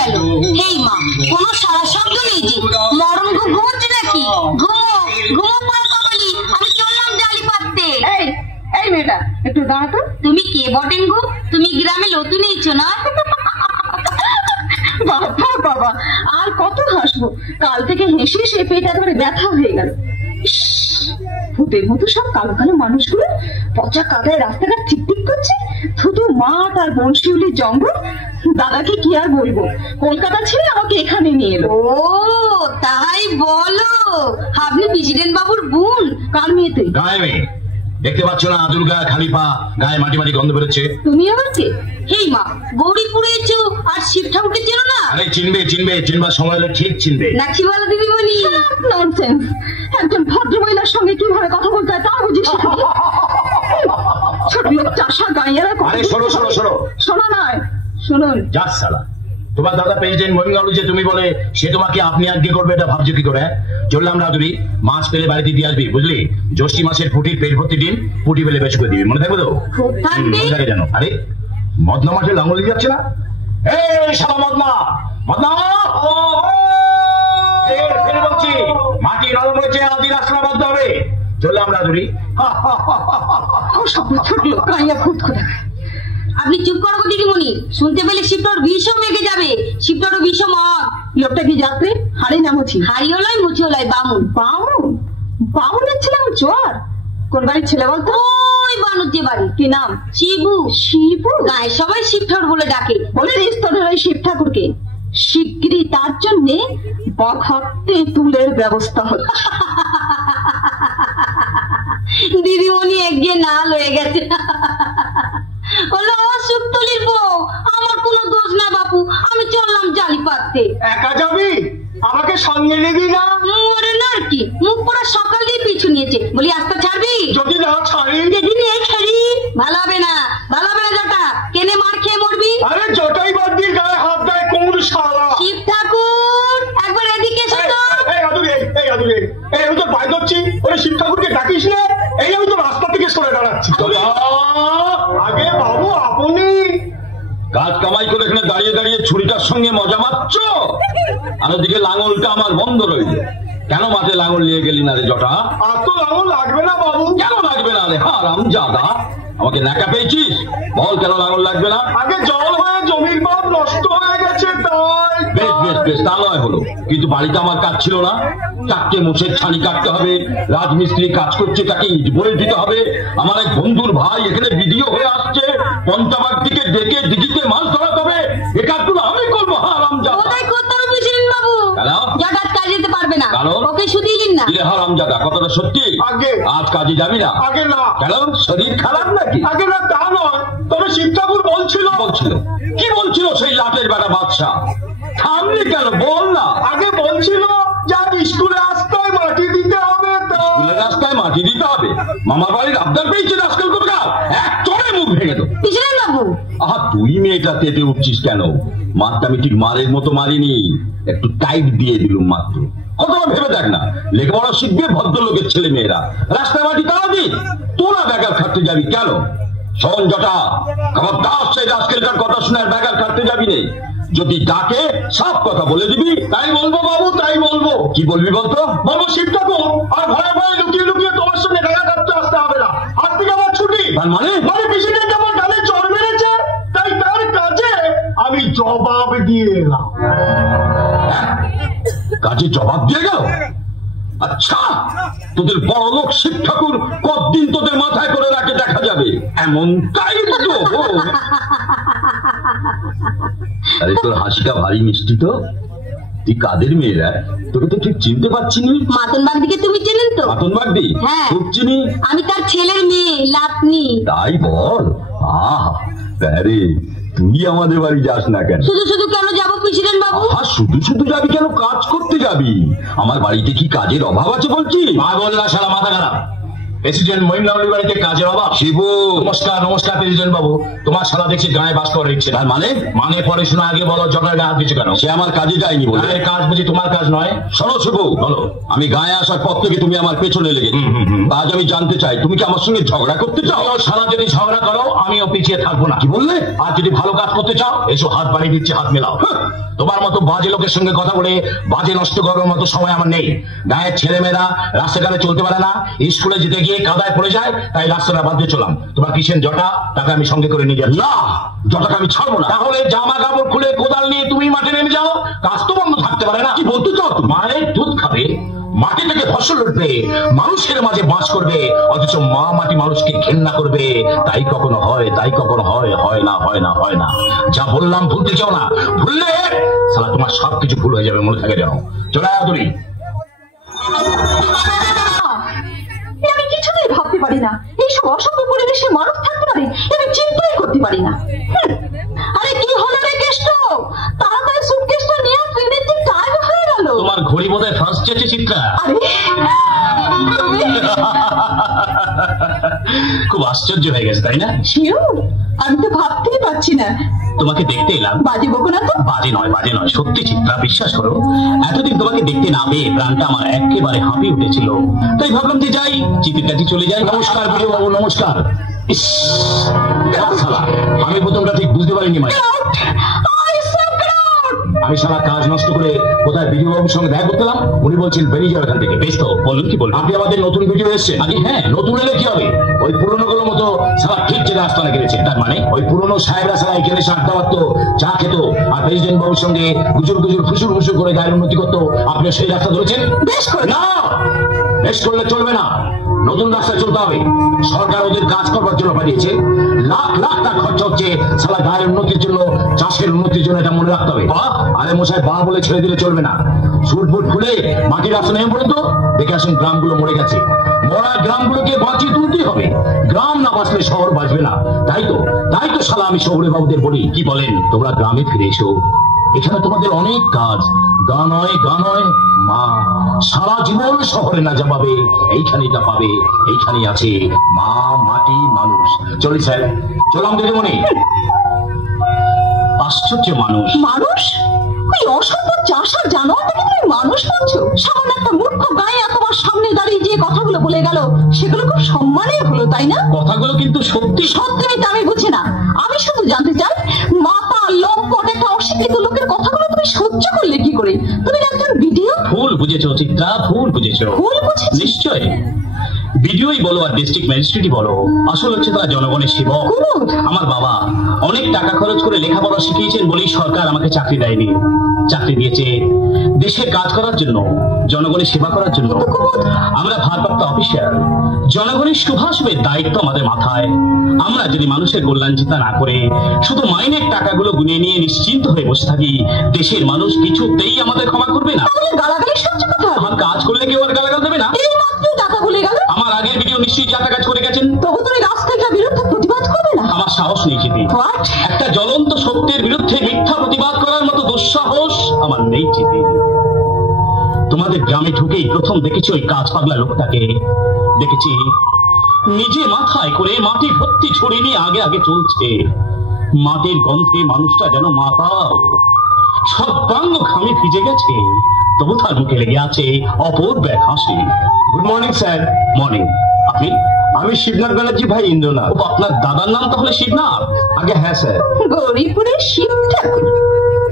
গেল। হেই মা, কোনো সারা শব্দ নেই যে, মরণ ঘুমোচ্ছে নাকি? ঘুমো ঘুমো পাল কবলি, আমি চললাম জালি পাততে। এই মেয়েটা একটু দাঁড়াতো। তুমি কে বটেন গো? তুমি গ্রামে নতুন এসেছো না? বাবা বাবা, আর কত হাসবো? কাল থেকে হেসে সে পেট একেবারে ব্যথা হয়ে গেল। ভূতের মতো সব কালো কালো মানুষগুলো পচা কাদায় রাস্তাঘাট ঠিকঠিক করছে, শুধু মাঠ আর বনশিউলির জঙ্গল। দাদাকে কি আর বলবো, কলকাতা ছেড়ে আমাকে এখানে নিয়ে এলো। ও তাই বলো, আপনি প্রেসিডেন্ট বাবুর বোন? কার মেয়ে তুই? গায়ে মেয়ে, দেখতে পাচ্ছ না আদুর গায়ে খালি পা, গায়ে মাটি মাটি গন্ধ বেরোচ্ছে। তুমি আবার কে? হেই মা, গৌরীপুরে এসেছো আর শিব ঠাকুরকে চেনো না? আরে চিনবে চিনবে, চিনবার সময় হলে ঠিক চিনবে। নাচিওয়ালা দিদিমণি। ননসেন্স, একজন ভদ্র মহিলার সঙ্গে কিভাবে কথা বলতে হয় তা বুঝিস? ছোট লোক চাষা গাইয়েরা। আরে শোনো শোনো শোনো। শোনো নয়, শুনুন। যাস সালা, তোমার দাদা প্রেসিডেন্ট মহিমগাঁও যে তুমি বলে সে তোমাকে আপনি আজ্ঞে করবে, এটা ভাবছো কি করে? চললাম রাধুরি, মাছ পেলে বাড়িতে দিয়ে আসবি, বুঝলি? জ্যৈষ্ঠী মাসের পুটির পেট ভর্তি দিন পুটি পেলে বেশ করে দিবি, মনে থাকবে তো? মনে থাকে জানো? আরে মদনা মাঠে লাঙ্গল দিয়ে যাচ্ছে না? এই শালা মদনা, মদনা বলছি, মাটি নরম হয়েছে, আদি রাস্তা বাধ্য হবে। চললাম রাধুরি। ছোট লোক গাইয়া ভূত কোথা। আপনি চুপ করো দিদিমণি, শুনতে পেলে শিবটার বিষও মেঘে যাবে। শিবটারও বিষ মদ। লোকটা কি যাত্রে? হাড়ি না মুছি? হাড়িও লয় মুছিও লয়, বামুন। বামুন? বামুনের ছেলে আমার জোয়ার? কোন বাড়ির ছেলে বলতো? ওই বানুর যে বাড়ি। কি নাম? শিবু। শিবু? গায়ে সবাই শিব ঠাকুর বলে ডাকে। বলে স্তরের ওই শিব ঠাকুরকে শিগগিরই তার জন্য বখাতে তুলের ব্যবস্থা হচ্ছে। দিদিমণি একঘেয়ে নাল হয়ে গেছে। বললো ও সুপ্তলির বউ, আমার কোনো দোষ না বাপু, আমি চললাম জালি পাততে। একা যাবি? আমাকে সঙ্গে নিবি না? মরে না আর কি, মুখ পড়া সকাল দিয়ে পিছু নিয়েছে। বলি আস্তা ছাড়বি? যদি না ছাড়ি? যেদিন এই খেলি ভালো হবে না, ভালো হবে না জটা, কেনে মার খেয়ে মরবি। আরে জটাই বাদ দিয়ে গায়ে হাত দেয় কোন শালা? শিব ঠাকুর একবার এদিকে এসো তো। এই আদুরে, এই আদুরে, এই আমি তো পাই করছি, ওরে শিব ঠাকুরকে ডাকিস না। এই আমি তো রাস্তা থেকে সরে দাঁড়াচ্ছি। আগে বাবু আপনি কাজ কামাই করে এখানে দাঁড়িয়ে দাঁড়িয়ে ছুরিটার সঙ্গে মজা মারছ, আর ওদিকে লাঙলটা আমার বন্ধ রইল। কেন মাঠে লাঙল নিয়ে গেলি না রে জটা? আর তো লাঙল লাগবে না বাবু। কেন লাগবে না রে হারামজাদা? আমাকে ন্যাকা পেয়েছিস? বল কেন লাঙল লাগবে না? আগে জল হয়ে জমির বাদ নষ্ট হয়ে গেছে তাই। বেশ বেশ বেশ, তা নয় হলো, কিন্তু বাড়িতে আমার কাজ ছিল না? চারটে মোষের ছানি কাটতে হবে, রাজমিস্ত্রি কাজ করছে তাকে ইট বলে দিতে হবে, আমার এক বন্ধুর ভাই এখানে ভিডিও হয়ে আসছে, পঞ্চাবার দিকে ডেকে দিদিতে মাছ ধরাতে হবে, এ কাজগুলো আমি করবো হারামজাদা। কোথায় করতে হবে প্রেসিডেন্ট বাবু? জটাত কাজ যেতে পারবে না, ওকে শুধিয়ে দিন না। হারামজাদা, কথাটা সত্যি? আগে আজ কাজে যাবি না? আগে না। কেন, শরীর খারাপ নাকি? আগে না তা নয়, তবে শিব ঠাকুর বলছিল। কি বলছিল সেই লাটের বেটা বাদশা? থামলি কেন, বল না। আগে বলছিল যা স্কুলে রাস্তায় মাটি দিতে হবে। স্কুলের রাস্তায় মাটি দিতে হবে? মামার বাড়ির আবদার পেয়েছে রাস্তার কোথাও এক চড়ে মুখ ভেঙে দেবো। প্রেসিডেন্ট বাবু, আহা তুই মেয়েটা তেতে উঠছিস কেন? মারটা আমি ঠিক মারের মতো মারিনি, একটু টাইট দিয়ে দিলুম মাত্র। কতটা ভেবে দেখ না, লেখাপড়া শিখবে ভদ্রলোকের ছেলে মেয়েরা, রাস্তায় মাটি তারা দিক, তোরা বেকার খাটতে যাবি কেন? শোন জটা, খবরদার সেই রাস্কেলটার কথা শুনে আর বেকার খাটতে যাবি নে। যদি ডাকে সব কথা বলে দিবি। তাই বলবো বাবু, তাই বলবো। কি বলবি বলতো? বলবো শিব ঠাকুর আর ভয়ে ভয়ে লুকিয়ে লুকিয়ে তোমার সঙ্গে দেখা করতে আসতে হবে না, আজ থেকে আমার ছুটি। মানে প্রেসিডেন্ট আমার গালে চড় মেরেছে, তাই তার কাজে আমি জবাব দিয়ে এলাম। কাজে জবাব দিয়ে গেল? আচ্ছা, তোদের বড় লোক শিব ঠাকুর কতদিন তোদের মাথায় করে রাখে দেখা যাবে, এমনটাই তো। আরে তোর হাসিটা ভারী মিষ্টি তো। তুই কাদের মেয়েরা? তোকে তো ঠিক চিনতে পারছি না। মাতন বাগদিকে তুমি চেনেন তো? মাতন বাগদি? হ্যাঁ খুব চিনি। আমি তার ছেলের মেয়ে লাতনি। তাই বল? আরে তুই আমাদের বাড়ি যাস না কেন? শুধু শুধু কেন যাবো প্রেসিডেন্ট বাবু? শুধু শুধু যাবি কেন? কাজ করতে যাবি। আমার বাড়িতে কি কাজের অভাব আছে বলছি? পাগল না শালা, মাথা খারাপ। প্রেসিডেন্ট মহিমগাঁওয়ের বাড়িতে কাজের অভাব? শিবু, নমস্কার। নমস্কার প্রেসিডেন্ট বাবু। তোমার শালা দেখছি গায়ে বাস করে রেখেছে। তার মানে? মানে পরে শোনা, আগে বলো জটার গায়ে হাত দিচ্ছ কেন? সে আমার কাজে যায়নি বলে। কাজ বুঝি তোমার কাজ নয়? শোনো শিবু, বলো। আমি গায়ে আসার পর থেকে তুমি আমার পেছনে লেগে, আজ আমি জানতে চাই তুমি কি আমার সঙ্গে ঝগড়া করতে চাও? শালা যদি ঝগড়া করো আমিও পিছিয়ে থাকবো না। কি বললে? আর যদি ভালো কাজ করতে চাও এসো, হাত বাড়িয়ে দিচ্ছি, হাত মেলাও। তোমার মতো বাজে লোকের সঙ্গে কথা বলে বাজে নষ্ট করার মতো সময় আমার নেই। গায়ের ছেলেমেয়েরা রাস্তাঘাটে চলতে পারে না, স্কুলে যেতে গিয়ে কাদায় পড়ে যায়, তাই রাস্তাটা বাদ দিয়ে চললাম। তোমার কিসের জটা, তাকে আমি সঙ্গে করে নিয়ে যাচ্ছি। না, জটাকে আমি ছাড়বো না। তাহলে জামা কাপড় খুলে কোদাল নিয়ে তুমি মাঠে নেমে যাও, কাজ তো বন্ধ থাকতে পারে না। কি বলতে চাও? মায়ের দুধ খাবে, মাটি থেকে ফসল উঠবে, মানুষের মাঝে বাস করবে, অথচ মা মাটি মানুষকে ঘেন্না করবে। তাই কখনো হয়, তাই কখনো হয়, হয় না, হয় না, হয় না। যা বললাম ভুলতে চাও না, ভুললে সালা তোমার সবকিছু ভুল হয়ে যাবে, মনে থাকে যেন। চলে আয় তুমি। আমি কিছুতেই ভাবতে পারি না এইসব অসভ্য পরিবেশে মানুষ থাকতে পারে, আমি চিন্তাই করতে পারি না। আরে কি হলো রে কেষ্ট, তাড়াতাড়ি সুটকেসটা নিয়ে ট্রেনের যে টাইম হয়ে গেল। তোমার ঘড়ি বোধহয় ফার্স্ট চেয়েছে চিত্রা। আরে খুব আশ্চর্য হয়ে গেছে তাই না? শিওর, আমি তো ভাবতেই পারছি না। তোমাকে দেখতে এলাম। বাজে বকো না তো। বাজে নয়, বাজে নয়, সত্যি চিত্রা, বিশ্বাস করো। এতদিন তোমাকে দেখতে না পেয়ে প্রাণটা আমার একেবারে হাঁপিয়ে উঠেছিল, তাই ভাবলাম যে যাই, চিঠির কাছে চলে যাই। নমস্কার বিজয় বাবু, নমস্কার। ইস, শালা, আমি প্রথমটা ঠিক বুঝতে পারিনি। আমি সারা কাজ নষ্ট করে কোথায় বিজয় বাবুর সঙ্গে দেখা করতে এলাম, উনি বলছেন বেরিয়ে যাও এখান থেকে। বেশ তো, বলুন কি বলুন। আপনি আমাদের নতুন ভিডিও এসছে। আগে হ্যাঁ, নতুন এলে কি হবে, ওই পুরনো গুলোর মতো সারা ঠিক চেনে আস্তানা গেছে। তার মানে ওই পুরনো সাহেবরা সারা এখানে আড্ডা মারতো, চা খেত, আর প্রেসিডেন্ট বাবুর সঙ্গে গুজুর গুজুর ফুসুর ফুসুর করে গায়ের উন্নতি করতো। আপনি সেই রাস্তা ধরেছেন। বেশ করে না, বেশ করলে চলবে না, নতুন রাস্তায় চলতে হবে। সরকার ওদের কাজ করবার জন্য পাঠিয়েছে, লাখ লাখ টাকা খরচা হচ্ছে সারা গায়ের উন্নতির জন্য, চাষের উন্নতির জন্য, এটা মনে রাখতে হবে। আরে মশাই, বা বলে ছেড়ে দিলে চলবে না। সুট বুট খুলে মাটির রাস্তা নেমে পড়ে তো দেখে আসুন, গ্রামগুলো মরে গেছে। মরা গ্রামগুলোকে বাঁচিয়ে তুলতেই হবে, গ্রাম না বাঁচলে শহর বাঁচবে না। তাই তো শালা আমি শহরে বাবুদের বলি, কি বলেন, তোমরা গ্রামে ফিরে এসো, এখানে তোমাদের অনেক কাজ। গা নয় মা, সারা জীবন শহরে না যাবে, এইখানেই তা পাবে। এইখানেই আছে মা, মাটি, মানুষ। চলি স্যার, চলাম দিদিমণি। আশ্চর্য মানুষ। মানুষ? ওই অসভ্য চাষা জানোয়ারটাকে তুমি মানুষ ভাবছো? সামান্য একটা মূর্খ গায়ে তোমার সামনে দাঁড়িয়ে যে কথাগুলো বলে গেল, সেগুলো খুব সম্মানের হলো, তাই না? কথাগুলো কিন্তু সত্যি সত্যি তো আমি বুঝি না। আমি শুধু জানতে চাই, মাথা লম্পট একটা অশিক্ষিত লোকের কথাগুলো তুমি সহ্য করলে কি করে? তুমি একজন ভিডিও। ভুল বুঝেছো চিত্রা, ভুল বুঝেছো। ভুল বুঝেছি? নিশ্চয়। ভিডিওই বলো আর ডিস্ট্রিক্ট ম্যাজিস্ট্রেটই বলো, আসল হচ্ছে তারা জনগণের সেবক। আমার বাবা অনেক টাকা খরচ করে লেখাপড়া শিখিয়েছেন বলেই সরকার আমাকে চাকরি দেয়নি। চাকরি দিয়েছে দেশের কাজ করার জন্য, জনগণের সেবা করার জন্য। আমরা ভারপ্রাপ্ত অফিসার, জনগণের শুভাশুভের দায়িত্ব আমাদের মাথায়। আমরা যদি মানুষের কল্যাণ চিন্তা না করে শুধু মাইনের টাকাগুলো গুনিয়ে নিয়ে নিশ্চিন্ত হয়ে বসে থাকি, দেশের মানুষ কিছুতেই আমাদের ক্ষমা করবে না। গালাগালি সহ্য করতে হবে। আমার কাজ করলে কেউ আর গালাগাল দেবে না। এই মাত্র টাকা বলে গেল। আমার আগের ভিডিও নিশ্চয়ই যা কাজ করে গেছেন, তবু তুমি রাস্তায় বিরুদ্ধে প্রতিবাদ করবে না? আমার সাহস নেই চিঠি। একটা জ্বলন্ত সত্যের বিরুদ্ধে মিথ্যা প্রতিবাদ করার মতো দুঃসাহস আমার নেই চিঠি। তোমাদের গ্রামে ঢুকেই প্রথম দেখেছি ওই কাজ পাগলা লোকটাকে। দেখেছি নিজে মাথায় করে মাটি ভর্তি ছড়ি নিয়ে আগে আগে চলছে। মাটির গন্ধে মানুষটা যেন মাতাল, সর্বাঙ্গ ঘামে ভিজে গেছে, তবু তার মুখে লেগে আছে অপূর্ব এক হাসি। Good morning sir. মর্নিং। আপনি? আমি শিবনাথ ব্যানার্জি ভাই, ইন্দ্রনাথ। আপনার দাদার নাম তাহলে শিবনাথ? আগে হ্যাঁ স্যার। গৌরীপুরের শিব ঠাকুর।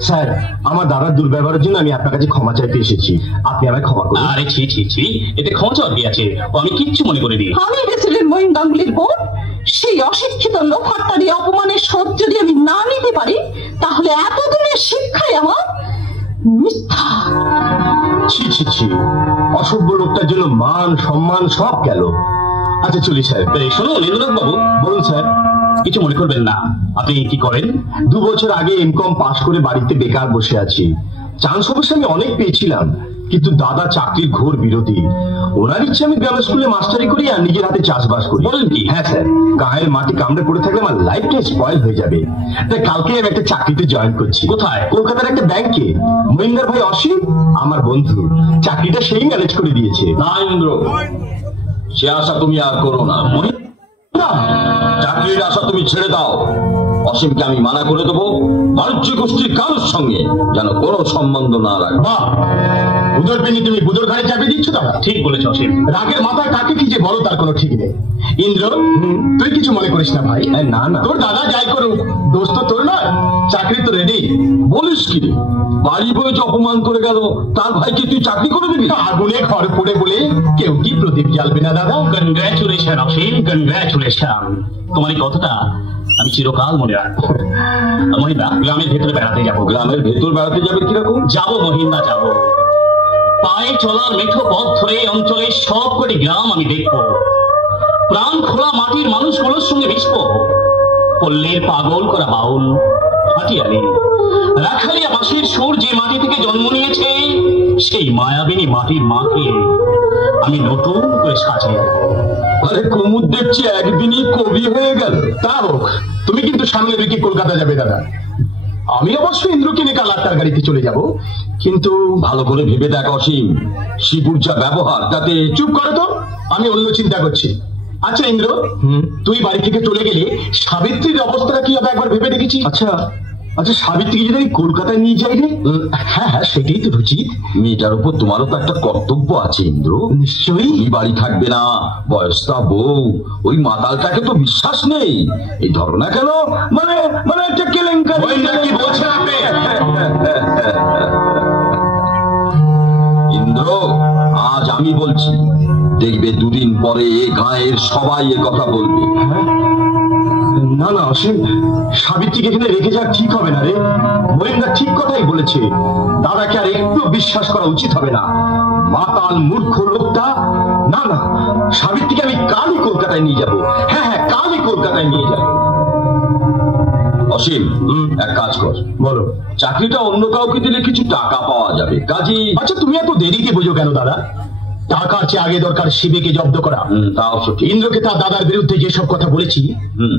স্যার, আমার দাদার দুর্ব্যবহারের জন্য আমি আপনার কাছে ক্ষমা চাইতে এসেছি, আপনি আমায় ক্ষমা করুন। আরে ছি ছি ছি, এতে ক্ষমা চাওয়ার কি আছে? আমি কিচ্ছু মনে করিনি। আমি প্রেসিডেন্ট মহিম গাঙ্গুলির বোন। সেই অশিক্ষিত লোফারটারি অপমানের শোধ যদি আমি না নিতে পারি, তাহলে এতদিনের শিক্ষায় আমার মিথ্যা। ছি ছি ছি, অসভ্য লোকটার জন্য মান সম্মান সব গেল। আচ্ছা চলি স্যার। শোনো ইন্দ্রনাথ বাবু। বলুন স্যার। কিছু মনে করবেন না, আপনি কি করেন? 2 বছর আগে এমকম পাশ করে বাড়িতে বেকার বসে আছি। চান্স অবশ্য আমি অনেক পেয়েছিলাম, কিন্তু দাদা চাকরির ঘোর বিরোধী। ওনার ইচ্ছে আমি গ্রামের স্কুলে মাস্টারি করি আর নিজের হাতে চাষবাস করি। বলেন কি? হ্যাঁ স্যার, গায়ের মাটি কামড়ে পড়ে থাকলে আমার লাইফটা স্পয়েল হয়ে যাবে। তাই কালকে আমি একটা চাকরিতে জয়েন করছি। কোথায়? কলকাতার একটা ব্যাংকে। মহিন্দার ভাই অসীম আমার বন্ধু, চাকরিটা সেই ম্যানেজ করে দিয়েছে। না ইন্দ্র, সে আশা তুমি আর করো না। চাকরির আশা তুমি ছেড়ে দাও। অসীমকে আমি মানা করে দেবো বাণিজ্য গোষ্ঠীর কারোর সঙ্গে যেন কোনো সম্বন্ধ না রাখে। বাহ, বুধর পেনি তুমি বুধর ঘাড়ে চাপিয়ে দিচ্ছ দাদা। ঠিক বলেছ অসীম। রাগের মাথায় কাকে কি যে বলো তার কোনো ঠিক নেই। ইন্দ্র, তুই কিছু মনে করিস না ভাই। না না, তোর দাদা যাই করুক, দোষ তো তোর নয়, চাকরি তো রেডি। বলিস কি রে, বাড়ি বয়ে যে অপমান করে গেল তার ভাইকে তুই চাকরি করে দিবি? আগুনে ঘর পড়ে বলে কেউ কি প্রদীপ জ্বালবে না দাদা? কনগ্রাচুলেশন অসীম, কনগ্রাচুলেশন। তোমার এই কথাটা আমি চিরকাল মনে রাখবো। মহিন্দা, গ্রামের ভেতরে বেড়াতে যাবো। গ্রামের ভেতর বেড়াতে যাবে কিরকম? যাবো মহিন্দা, যাবো। পায়ে চলার মেঠো পথ ধরে অঞ্চলের সবকটি গ্রাম আমি দেখবো। প্রাণ খোলা মাটির মানুষগুলোর সঙ্গে মিশবো। পল্লীর পাগল করা বাউল, হাটিয়ালি, রাখালিয়া বাঁশির সুর যে মাটি থেকে জন্ম নিয়েছে, সেই মায়াবিনী মাটির মাকে আমি নতুন করে সাজিয়ে দেবো। আরে কুমুদ দেখছি একদিনই কবি হয়ে গেল। তা হোক, তুমি কিন্তু সামনে দিকে কলকাতা যাবে দাদা। আমি অবশ্য ইন্দ্রকে নিয়ে কাল 8টার গাড়িতে চলে যাব, কিন্তু ভালো করে ভেবে দেখ অসীম, শিবুর যা ব্যবহার তাতে। চুপ করো তো, আমি অন্য চিন্তা করছি। আচ্ছা ইন্দ্র, তুই বাড়ি থেকে চলে গেলে সাবিত্রীর অবস্থাটা কি হবে একবার ভেবে দেখেছি? আচ্ছা আচ্ছা, সাবিত্রীকে যদি আমি কলকাতায় নিয়ে যাই রে? হ্যাঁ হ্যাঁ, সেটাই তো উচিত। মেয়েটার উপর তোমারও তো একটা কর্তব্য আছে ইন্দ্র। নিশ্চয়ই। এই বাড়ি থাকবে না, বয়সটা বউ, ওই মাতালটাকে তো বিশ্বাস নেই। এই ধরো না কেন, মানে মানে একটা কেলেঙ্কারি। কি বলছেন আপনি? ইন্দ্র, আজ আমি বলছি, দেখবে দুদিন পরে গাঁয়ের সবাই এ কথা বলবে। না না অসীম, সাবিত্রীকে এখানে রেখে যাওয়া ঠিক হবে না রে। মহিন্দা ঠিক কথাই বলেছে, দাদাকে আর একটু বিশ্বাস করা উচিত হবে না। মাতাল মূর্খ লোকটা। না না, সাবিত্রীকে আমি কালই কলকাতায় নিয়ে যাব। হ্যাঁ হ্যাঁ, কালই কলকাতায় নিয়ে যাব। অসীম, এক কাজ কর। বলো। চাকরিটা অন্য কাউকে দিলে কিছু টাকা পাওয়া যাবে, কাজী। আচ্ছা, তুমি এত দেরিতে বোঝো কেন দাদা? টাকার চেয়ে আগে দরকার শিবেকে জব্দ করা। তাও ইন্দ্রকে তার দাদার বিরুদ্ধে যেসব কথা বলেছি,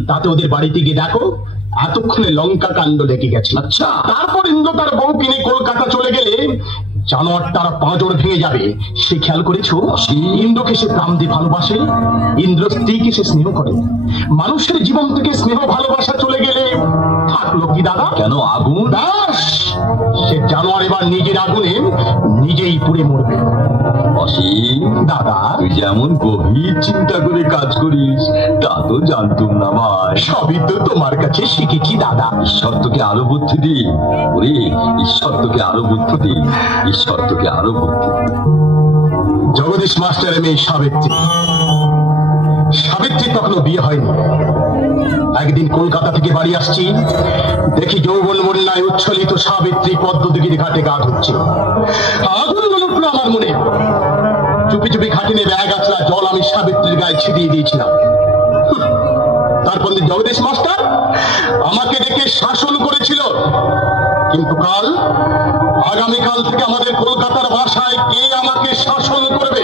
তাতে ওদের বাড়িতে গিয়ে দেখো এতক্ষণে লঙ্কা কাণ্ড লেগে গেছে। আচ্ছা, তারপর ইন্দ্র তার বউ কিনে কলকাতা চলে গেলে জানোয়ার তারা পাঁজর ভেঙে যাবে। সে খেয়াল করেছো? ইন্দ্রকে সে প্রাণ দিয়ে ভালোবাসে, ইন্দ্র স্ত্রীকে সে স্নেহ করে। মানুষের জীবন থেকে স্নেহ ভালোবাসা চলে গেলে থাকলো কি দাদা? কেন আগুন? দাস, সে জানোয়ার এবার নিজের আগুনে নিজেই পুড়ে মরবে। অসীম দাদা, তুই যেমন গভীর চিন্তা করে কাজ করিস তা তো জানতুম না ভাই। সবই তো তোমার কাছে শিখেছি দাদা। ঈশ্বর তোকে আরো বুদ্ধি দি। ওরে, ঈশ্বর তোকে আরো বুদ্ধি দি, ঈশ্বর তোকে আরো বুদ্ধি দি। জগদীশ মাস্টারের মেয়ে সাবিত্রী। সাবিত্রী তখনও বিয়ে হয়নি। একদিন কলকাতা থেকে বাড়ি আসছি, দেখি যৌবন বন্যায় উচ্ছ্বলিত সাবিত্রী পদ্মদিঘির ঘাটে গা ধুচ্ছে। আগুন উঠলো আমার মনে। চুপি চুপি ঘাটে নেবে এক গাছলা জল আমি সাবিত্রীর গায়ে ছিটিয়ে দিয়েছিলাম। তারপর জগদীশ মাস্টার আমাকে ডেকে শাসন করেছিল, কিন্তু কাল, আগামীকাল থেকে আমাদের কলকাতার ভাষায় কে আমাকে শাসন করবে?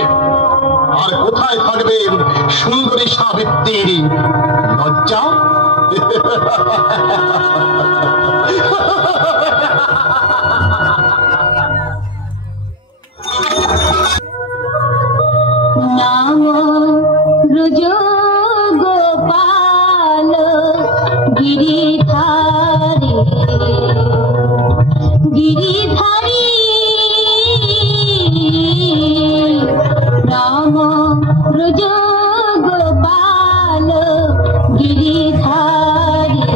আর কোথায় থাকবে সুন্দরী সাবিত্রীর লজ্জা? নাম ব্রজ গোপাল গিরিধারী গিরিধারী, নাম ব্রজ গোপাল গিরিধারী,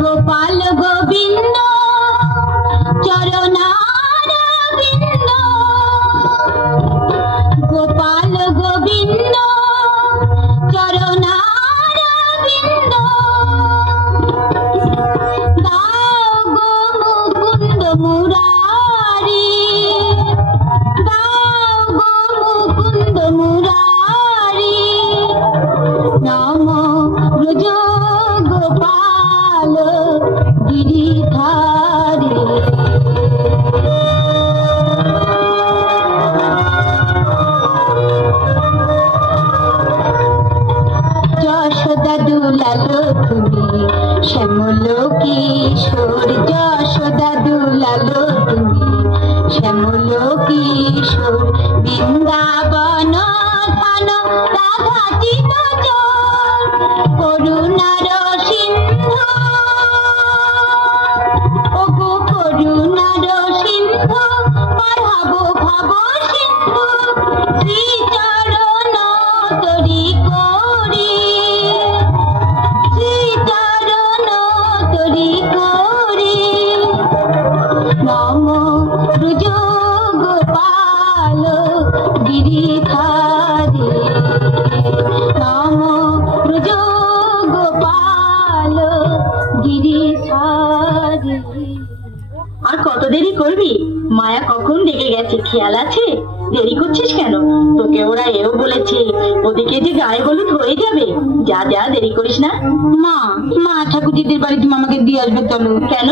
গোপাল গোবিন্দ চরণারবিন্দ, গোপাল গোবিন্দ চরণারবিন্দ, দাও গো মুকুন্দ মুরারি, দাও গো মুকুন্দ মুরারি, নাম ব্রজ গোপাল গিরিধারী। যশোদা দুলালো তুমি শ্যামল কিশোর, যশোদা দুলালো তুমি শ্যামল কিশোর, বৃন্দাবন ধান রাধা চিত করুণার খেয়াল আছে? দেরি করছিস কেন? তোকে ওরা এও বলেছে ওদিকে যে গায়ে হলুদ হয়ে যাবে। যা যা, দেরি করিস না। মা মা ঠাকুর দিদির বাড়ি তুমি আমাকে দিয়ে আসবে চলো। কেন?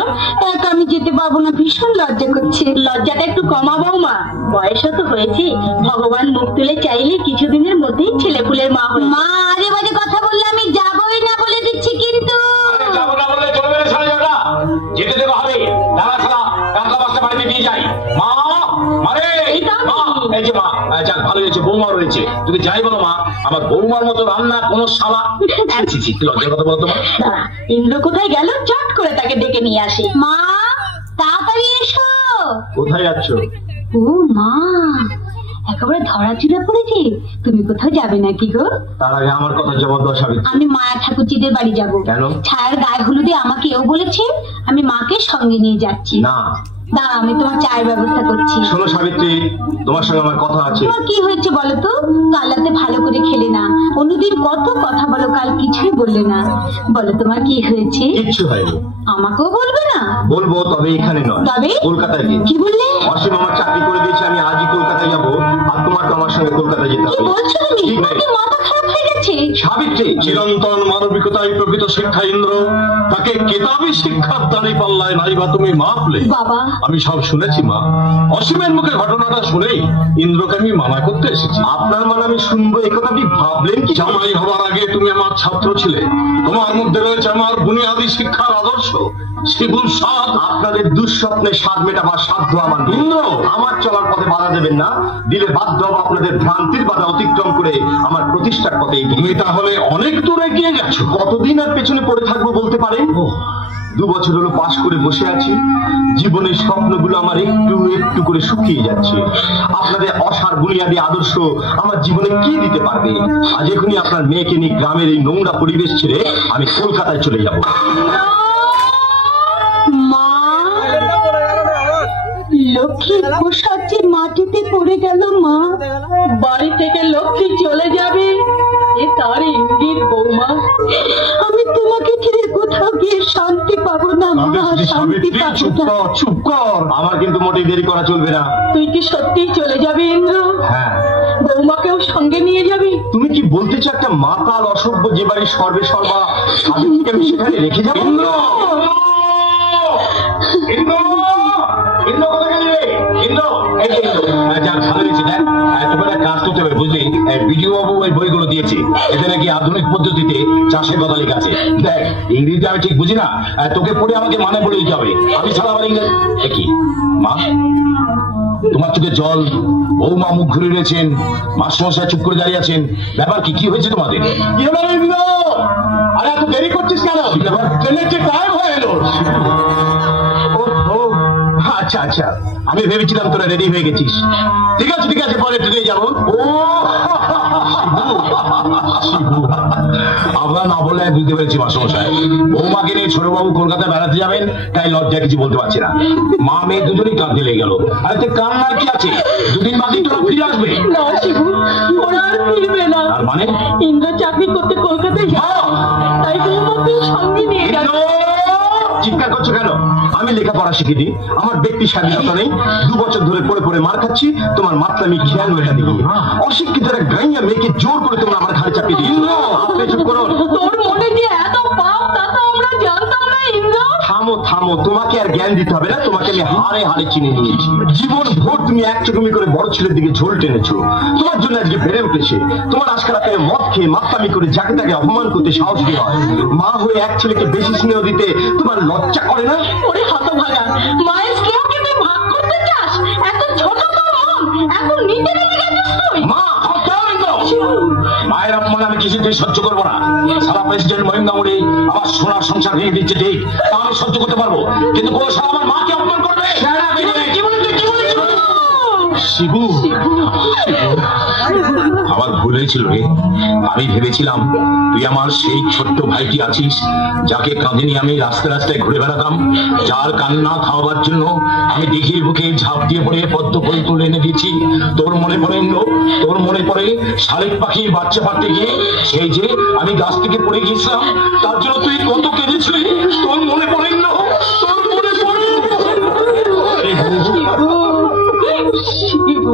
একা আমি যেতে পারবো না, ভীষণ লজ্জা করছে। লজ্জাটা একটু কমাবো মা, বয়সও তো হয়েছে। ভগবান মুখ তুলে চাইলে কিছুদিনের মধ্যেই ছেলেপুলের মা হয়। মা আজে বাজে কথা বললে আমি যাবোই না বলে দিচ্ছি কিন্তু। যাবো না বলে চলবে না, সারা যাবে না, যেতে দেবো হবে। দাঁড়া ছাড়া কাঁচা বাসটা বাড়িতে দিয়ে যাই। মা মারে মা, এই যে মা, যাক ভালো হয়েছে বৌমা রয়েছে। তুমি যাই বলো মা, আমার বৌমার মতো রান্না কোন শালা। লজ্জার কথা বলতো মা। দাঁড়া, ইন্দ্র কোথায় গেল? চট করে তাকে ডেকে নিয়ে আসি। মা তাড়াতাড়ি এসো। কোথায় যাচ্ছ? ও মা, একেবারে ধরা চুরা পড়েছে। তুমি কোথাও যাবে নাকি গো? তার আগে আমার কথা জবাব দাও সাবিত্রী। আমি মায়া ঠাকুরজিদের বাড়ি যাব। কেন? ছায়ার গায়ে হলুদে আমাকে এও বলেছে আমি মাকে সঙ্গে নিয়ে যাচ্ছি। না, দাঁড়া আমি তোমার চায়ের ব্যবস্থা করছি। শোনো সাবিত্রী, তোমার সঙ্গে আমার কথা আছে। তোমার কি হয়েছে বলো তো? কাল রাতে ভালো করে খেলে না, অন্যদিন কত কথা বলো, কাল কিছুই বললে না। বলো তোমার কি হয়েছে? কিচ্ছু হয়নি। আমাকেও বলবে না? বলবো, তবে এখানে নয়, তবে? কলকাতায় গিয়ে। কি বললে? অসীম আমার চাকরি করে দিয়েছে, আমি আজই কলকাতায় যাবো। আর তোমার তো আমার সঙ্গে কলকাতায় যেতে কি হবে। বলছো তুমি? ঠিক তোমার নাই। কি মাথা খারাপ হয়ে গেছে? সাবিত্রী, চিরন্তন মানবিকতাই প্রকৃত শিক্ষা ইন্দ্র, তাকে কেতাবি শিক্ষার দাঁড়ি পাল্লায় নাই বা তুমি মাপলে। বাবা আমি সব শুনেছি মা। অসীমের মুখে ঘটনাটা শুনেই ইন্দ্রকে আমি মানা করতে এসেছি। আপনার মানে আমি শুনবো এই কথাটি ভাবলেন কি? জামাই হবার আগে তুমি আমার ছাত্র ছিলে, তোমার মধ্যে রয়েছে আমার বুনিয়াদী শিক্ষার আদর্শ। শিবুল সাধ, আপনাদের দুঃস্বপ্নে স্বাদ মেটাবার সাধ্য আমার নেই। ইন্দ্র, আমার চলার পথে বাধা দেবেন না, দিলে বাধ্য হব আপনাদের ভ্রান্তির বাধা অতিক্রম করে আমার প্রতিষ্ঠার পথে। তুমি তাহলে অনেক দূর এগিয়ে গেছো। কতদিন আর পেছনে পড়ে থাকবো বলতে পারেন? 2 বছর হলো পাশ করে বসে আছি। জীবনের স্বপ্নগুলো আমার একটু একটু করে শুকিয়ে যাচ্ছে। আপনাদের অসার বুনিয়াদী আদর্শ আমার জীবনে কি দিতে পারবে? আজ এখনই আপনার মেয়েকে নিয়ে গ্রামের এই নোংরা পরিবেশ ছেড়ে আমি কলকাতায় চলে যাব। মা, লক্ষ্মী প্রসাদ যে মাটিতে পড়ে গেল। মা, বাড়ি থেকে লক্ষ্মী চলে যাবে এ তার ইঙ্গিত বৌমা। আমি তোমাকে ছেড়ে কোথাও গিয়ে শান্তি পাবো না মা, শান্তি পাবো না। চুপ কর, আমার কিন্তু মোটেই দেরি করা চলবে না। তুই কি সত্যিই চলে যাবে ইন্দ্র? হ্যাঁ। বৌমাকেও সঙ্গে নিয়ে যাবি? তুমি কি বলতে চাও একটা মাতাল অসভ্য যে বাড়ির সর্বে সর্বা সাবিত্রীকে আমি সেখানে রেখে যাবো? বিডিও বাবু ওই বইগুলো দিয়েছে, এতে নাকি আধুনিক পদ্ধতিতে চাষের কথা লেখা আছে। দেখ, ইংরেজি আমি ঠিক বুঝি না, তোকে পড়ে আমাকে মানে বলে দিতে হবে। আমি ছাড়া আমার ইংরেজি কি? মা, তোমার চোখে জল, বৌমা মুখ ঘুরে রয়েছেন, মাস্টারমশাই চুপ করে দাঁড়িয়ে আছেন। ব্যাপার কি? কি হয়েছে তোমাদের? আরে এত দেরি করছিস কেন? ট্রেনের যে টাইম হয়ে এলো। আচ্ছা আচ্ছা, আমি ভেবেছিলাম তোরা রেডি হয়ে গেছিস। ঠিক আছে ঠিক আছে, পরে ট্রেনে যাবো। ও আমরা না বললে বুঝতে পেরেছি মাস্টারমশাই, বৌমাকে নিয়ে ছোটবাবু কলকাতা বেড়াতে যাবেন, তাই লজ্জা কিছু বলতে পারছি না। মা মেয়ে দুজনেই কাঁদতে লেগে গেল। আরে তো কান্নার কি আছে? 2 দিন বাদে তোরা ফিরে আসবে। না শিবু, ওরা আর ফিরবে না। তার মানে? ইন্দ্র চাকরি করতে কলকাতায় যাও, তাই বৌমাকে সঙ্গে নিয়ে যাবে। চিৎকার করছো কেন? আমি লেখাপড়া শিখিনি, আমার ব্যক্তি স্বাধীনতা নেই। 2 বছর ধরে পড়ে পড়ে মার খাচ্ছি তোমার মাতলামি খেয়াল মেটাতে গিয়ে। অশিক্ষিত এক গাইয়া মেয়েকে জোর করে তোমরা আমার ঘাড়ে চাপিয়ে দিয়েছো। আপনি চুপ করো। তোর মনে যে এত পাপ তা তো আমরা জানতাম না ইন্দ্র। থামো থামো, তোমাকে আর জ্ঞান দিতে হবে না। তোমাকে আমি হাড়ে হাড়ে চিনে নিয়েছি। জীবন ভোর তুমি এক চুকুমি করে বড় ছেলের দিকে ঝোল টেনেছো। তোমার জন্য আজকে বেড়ে উঠেছে। তোমার আজকাল পেয়ে মদ খেয়ে মাতলামি করে যাকে তাকে অপমান করতে সাহস দেওয়া হয়। মা হয়ে এক ছেলেকে বেশি স্নেহ দিতে তোমার লজ্জা করে না? ওরে হতভাগা, মায়ের স্নেহকে তুই ভাগ করতে চাস? এত ছোট তোর মন, এত নিতে লেগে গেছিস তুই। মা, মায়ের অপমান আমি কিছুতেই সহ্য করবো না। সারা প্রেসিডেন্ট মহিন্দামুড়ি আমার সোনার সংসার ভেঙে দিচ্ছে ঠিক, তা আমি সহ্য করতে পারবো, কিন্তু কোনো সারা আমার মাকে অপমান করবে। কি বলেছে? শিবু, আমার ভুল হয়েছিল রে। আমি ভেবেছিলাম তুই আমার সেই ছোট্ট ভাইটি আছিস, যাকে কাঁধে নিয়ে আমি রাস্তায় রাস্তায় ঘুরে বেড়াতাম, যার কান্না খাওয়াবার জন্য আমি দিঘির বুকে ঝাঁপ দিয়ে পড়ে পদ্ম ফুল তুলে এনে দিয়েছি। তোর মনে পড়ে ইন্দ্র? তোর মনে পড়ে শালিক পাখির বাচ্চা পাড়তে গিয়ে সেই যে আমি গাছ থেকে পড়ে গিয়েছিলাম, তার জন্য তুই কত কেঁদেছিলি? তোর মনে পড়ে ইন্দ্র? তোর মনে পড়ে? শিবু,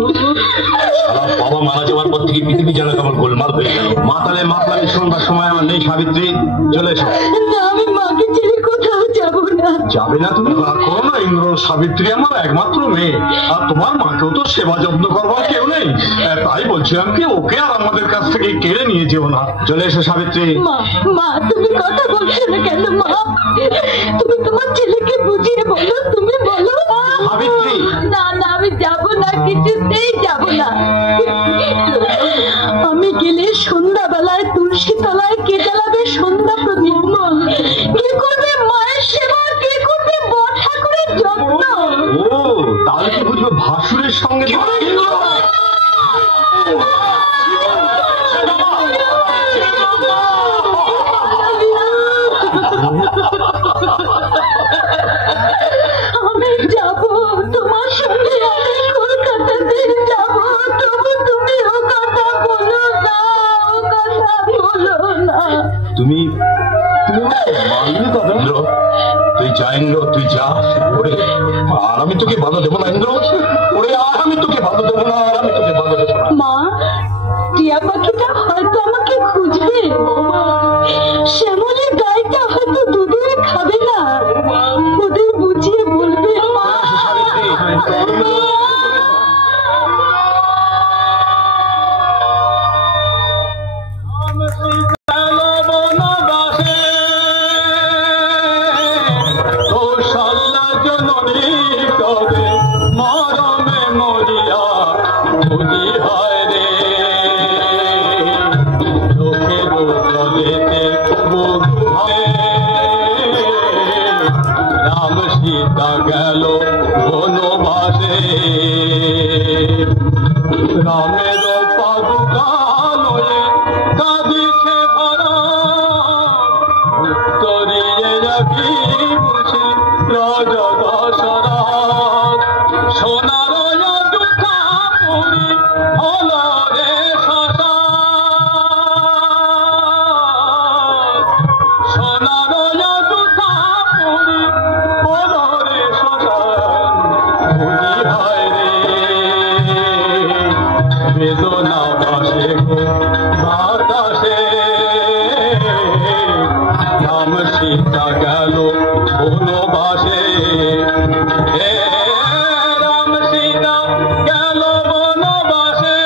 বাবা মারা যাওয়ার পর থেকে পৃথিবী যেন কেমন গোলমাল হয়ে গেল। মাতালে মাতলামি শোনবার সময় আমার নেই সাবিত্রী, চলে এসো। না, আমি মাকে ছেড়ে কোথাও যাব না। যাবে না তুমি? করো না ইন্দ্র, সাবিত্রী আমার একমাত্র মেয়ে, আর তোমার মাকেও তো সেবা যত্ন করবার কেউ নেই। তাই বলছিলাম কি, ওকে আর আমাদের কাছ থেকে কেড়ে নিয়ে যেও না। চলে এসো সাবিত্রী। মা, মা তুমি কথা বলছো না কেন? মা, তুমি তোমার ছেলেকে বুঝিয়ে বলো, তুমি বলো। সাবিত্রী। না না, আমি যাব না, কিছুতেই যাব না। আমি গেলে সন্ধ্যাবেলায় তুলসী তলায় কে জ্বালাবে সন্ধ্যা প্রদীপ? কে করবে মায়ের সেবা? কে করবে বড় ঠাকুরের যত্ন? ও, তাহলে কি বুঝবো ভাসুরের সঙ্গে আমি যাব তোমার সঙ্গে, আমি কলকাতাতে যাব। তবু তুমি ও কথা বলো না, ও কথা বলো না। তুমি মানবে দাদা? ইন্দ্র, তুই যা ইন্দ্র, তুই যা। ওরে, আর আমি তোকে বাধা দেবো না ইন্দ্র। ওরে, আর আমি তোকে বাধা দেবো না, আর আমি তোকে বাধা দেবো না। মা, টিয়া পাখিটা হয়তো আমাকে খুঁজবে, শ্যামলের গাইটা হয়তো দুদিন খাবে না, ওদের বুঝিয়ে বলবে মা। গেল বনবাসে, রামের পাদুকা লয়ে কাঁদিছে ভারত, উত্তরিয়ে রাখি বুঝি রাজা দশরথ। সোনার দুঃখা পুরী হল রে শ্মশান, সোনার দুঃখা পুরী হল রে শ্মশান। ভুলি হয় রে বেদনা ভাসে গো বাতাসে, রাম সীতা গেল বনবাসে, রাম সীতা গেল বনবাসে।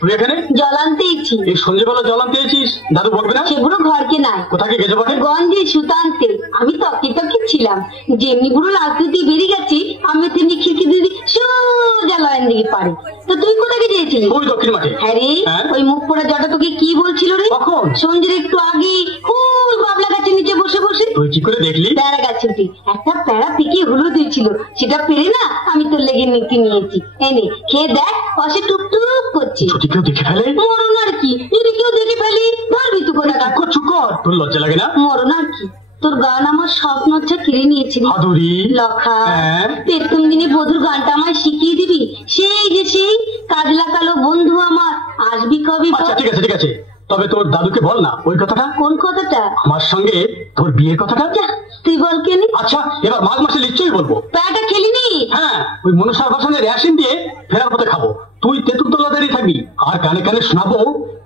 তুই এখানে জল আনতেইছি। এই সন্ধ্যেবেলা জল আনতে এসেছিস? দাদু বলবে না? সেগুলো ঘরকে নাই, কোথাকে গেছে বটে? গঞ্জে সুতা আনতে। আমি তকি তকি ছিলাম, যেমনি বুড়ো রাস্তা দিয়ে বেরিয়ে গেছি, আমি তেমনি খিড়কি দিয়ে সোজা লয়েন দিকে পারি। তো তুই কোথাকে গিয়েছিলি? ওই দক্ষিণ মাঠে। হ্যাঁ রে, হ্যাঁ? ওই মুখ পোড়া জটা তোকে কি বলছিল রে? কখন? সঞ্জের একটু আগে ওই বাবলা গাছের নিচে বসে বসে। তুই কি করে দেখলি? প্যারা গাছে উঠি একটা প্যারা পিকে হলুদ হয়েছিল, সেটা পেরে না আমি তোর লেগে নিতে নিয়েছি। এনে খেয়ে দেখ, পাশে টুকটুক করছি। যদি কেউ দেখে ফেলে? মরণ আর কি, যদি কেউ দেখে ফেলি ধরবি তো কোথা? চুপ কর, তোর লজ্জা লাগে না? মরণ আর কি, তোর গান আমার স্বপ্ন কিনে নিয়েছিল। হাদুরি লখা, হ্যাঁ? প্রথম দিনে বধুর গানটা আমায় শিখিয়ে দিবি? সেই যে সেই কাজলা কালো বন্ধু আমার, আসবি কবে? আচ্ছা ঠিক আছে ঠিক আছে, তবে তোর দাদুকে বল না ওই কথাটা। কোন কথাটা? আমার সঙ্গে তোর বিয়ের কথাটা। যা, তুই বল কেন? আচ্ছা, এবার মাঘ মাসে নিশ্চয়ই বলবো। প্যাটা খেলিনি? হ্যাঁ, ওই মনসার ভাষণে রেশন দিয়ে ফেরার পথে খাবো। তুই তেঁতুলতলা দাঁড়িয়ে থাকবি, আর কানে কানে শোনাবো,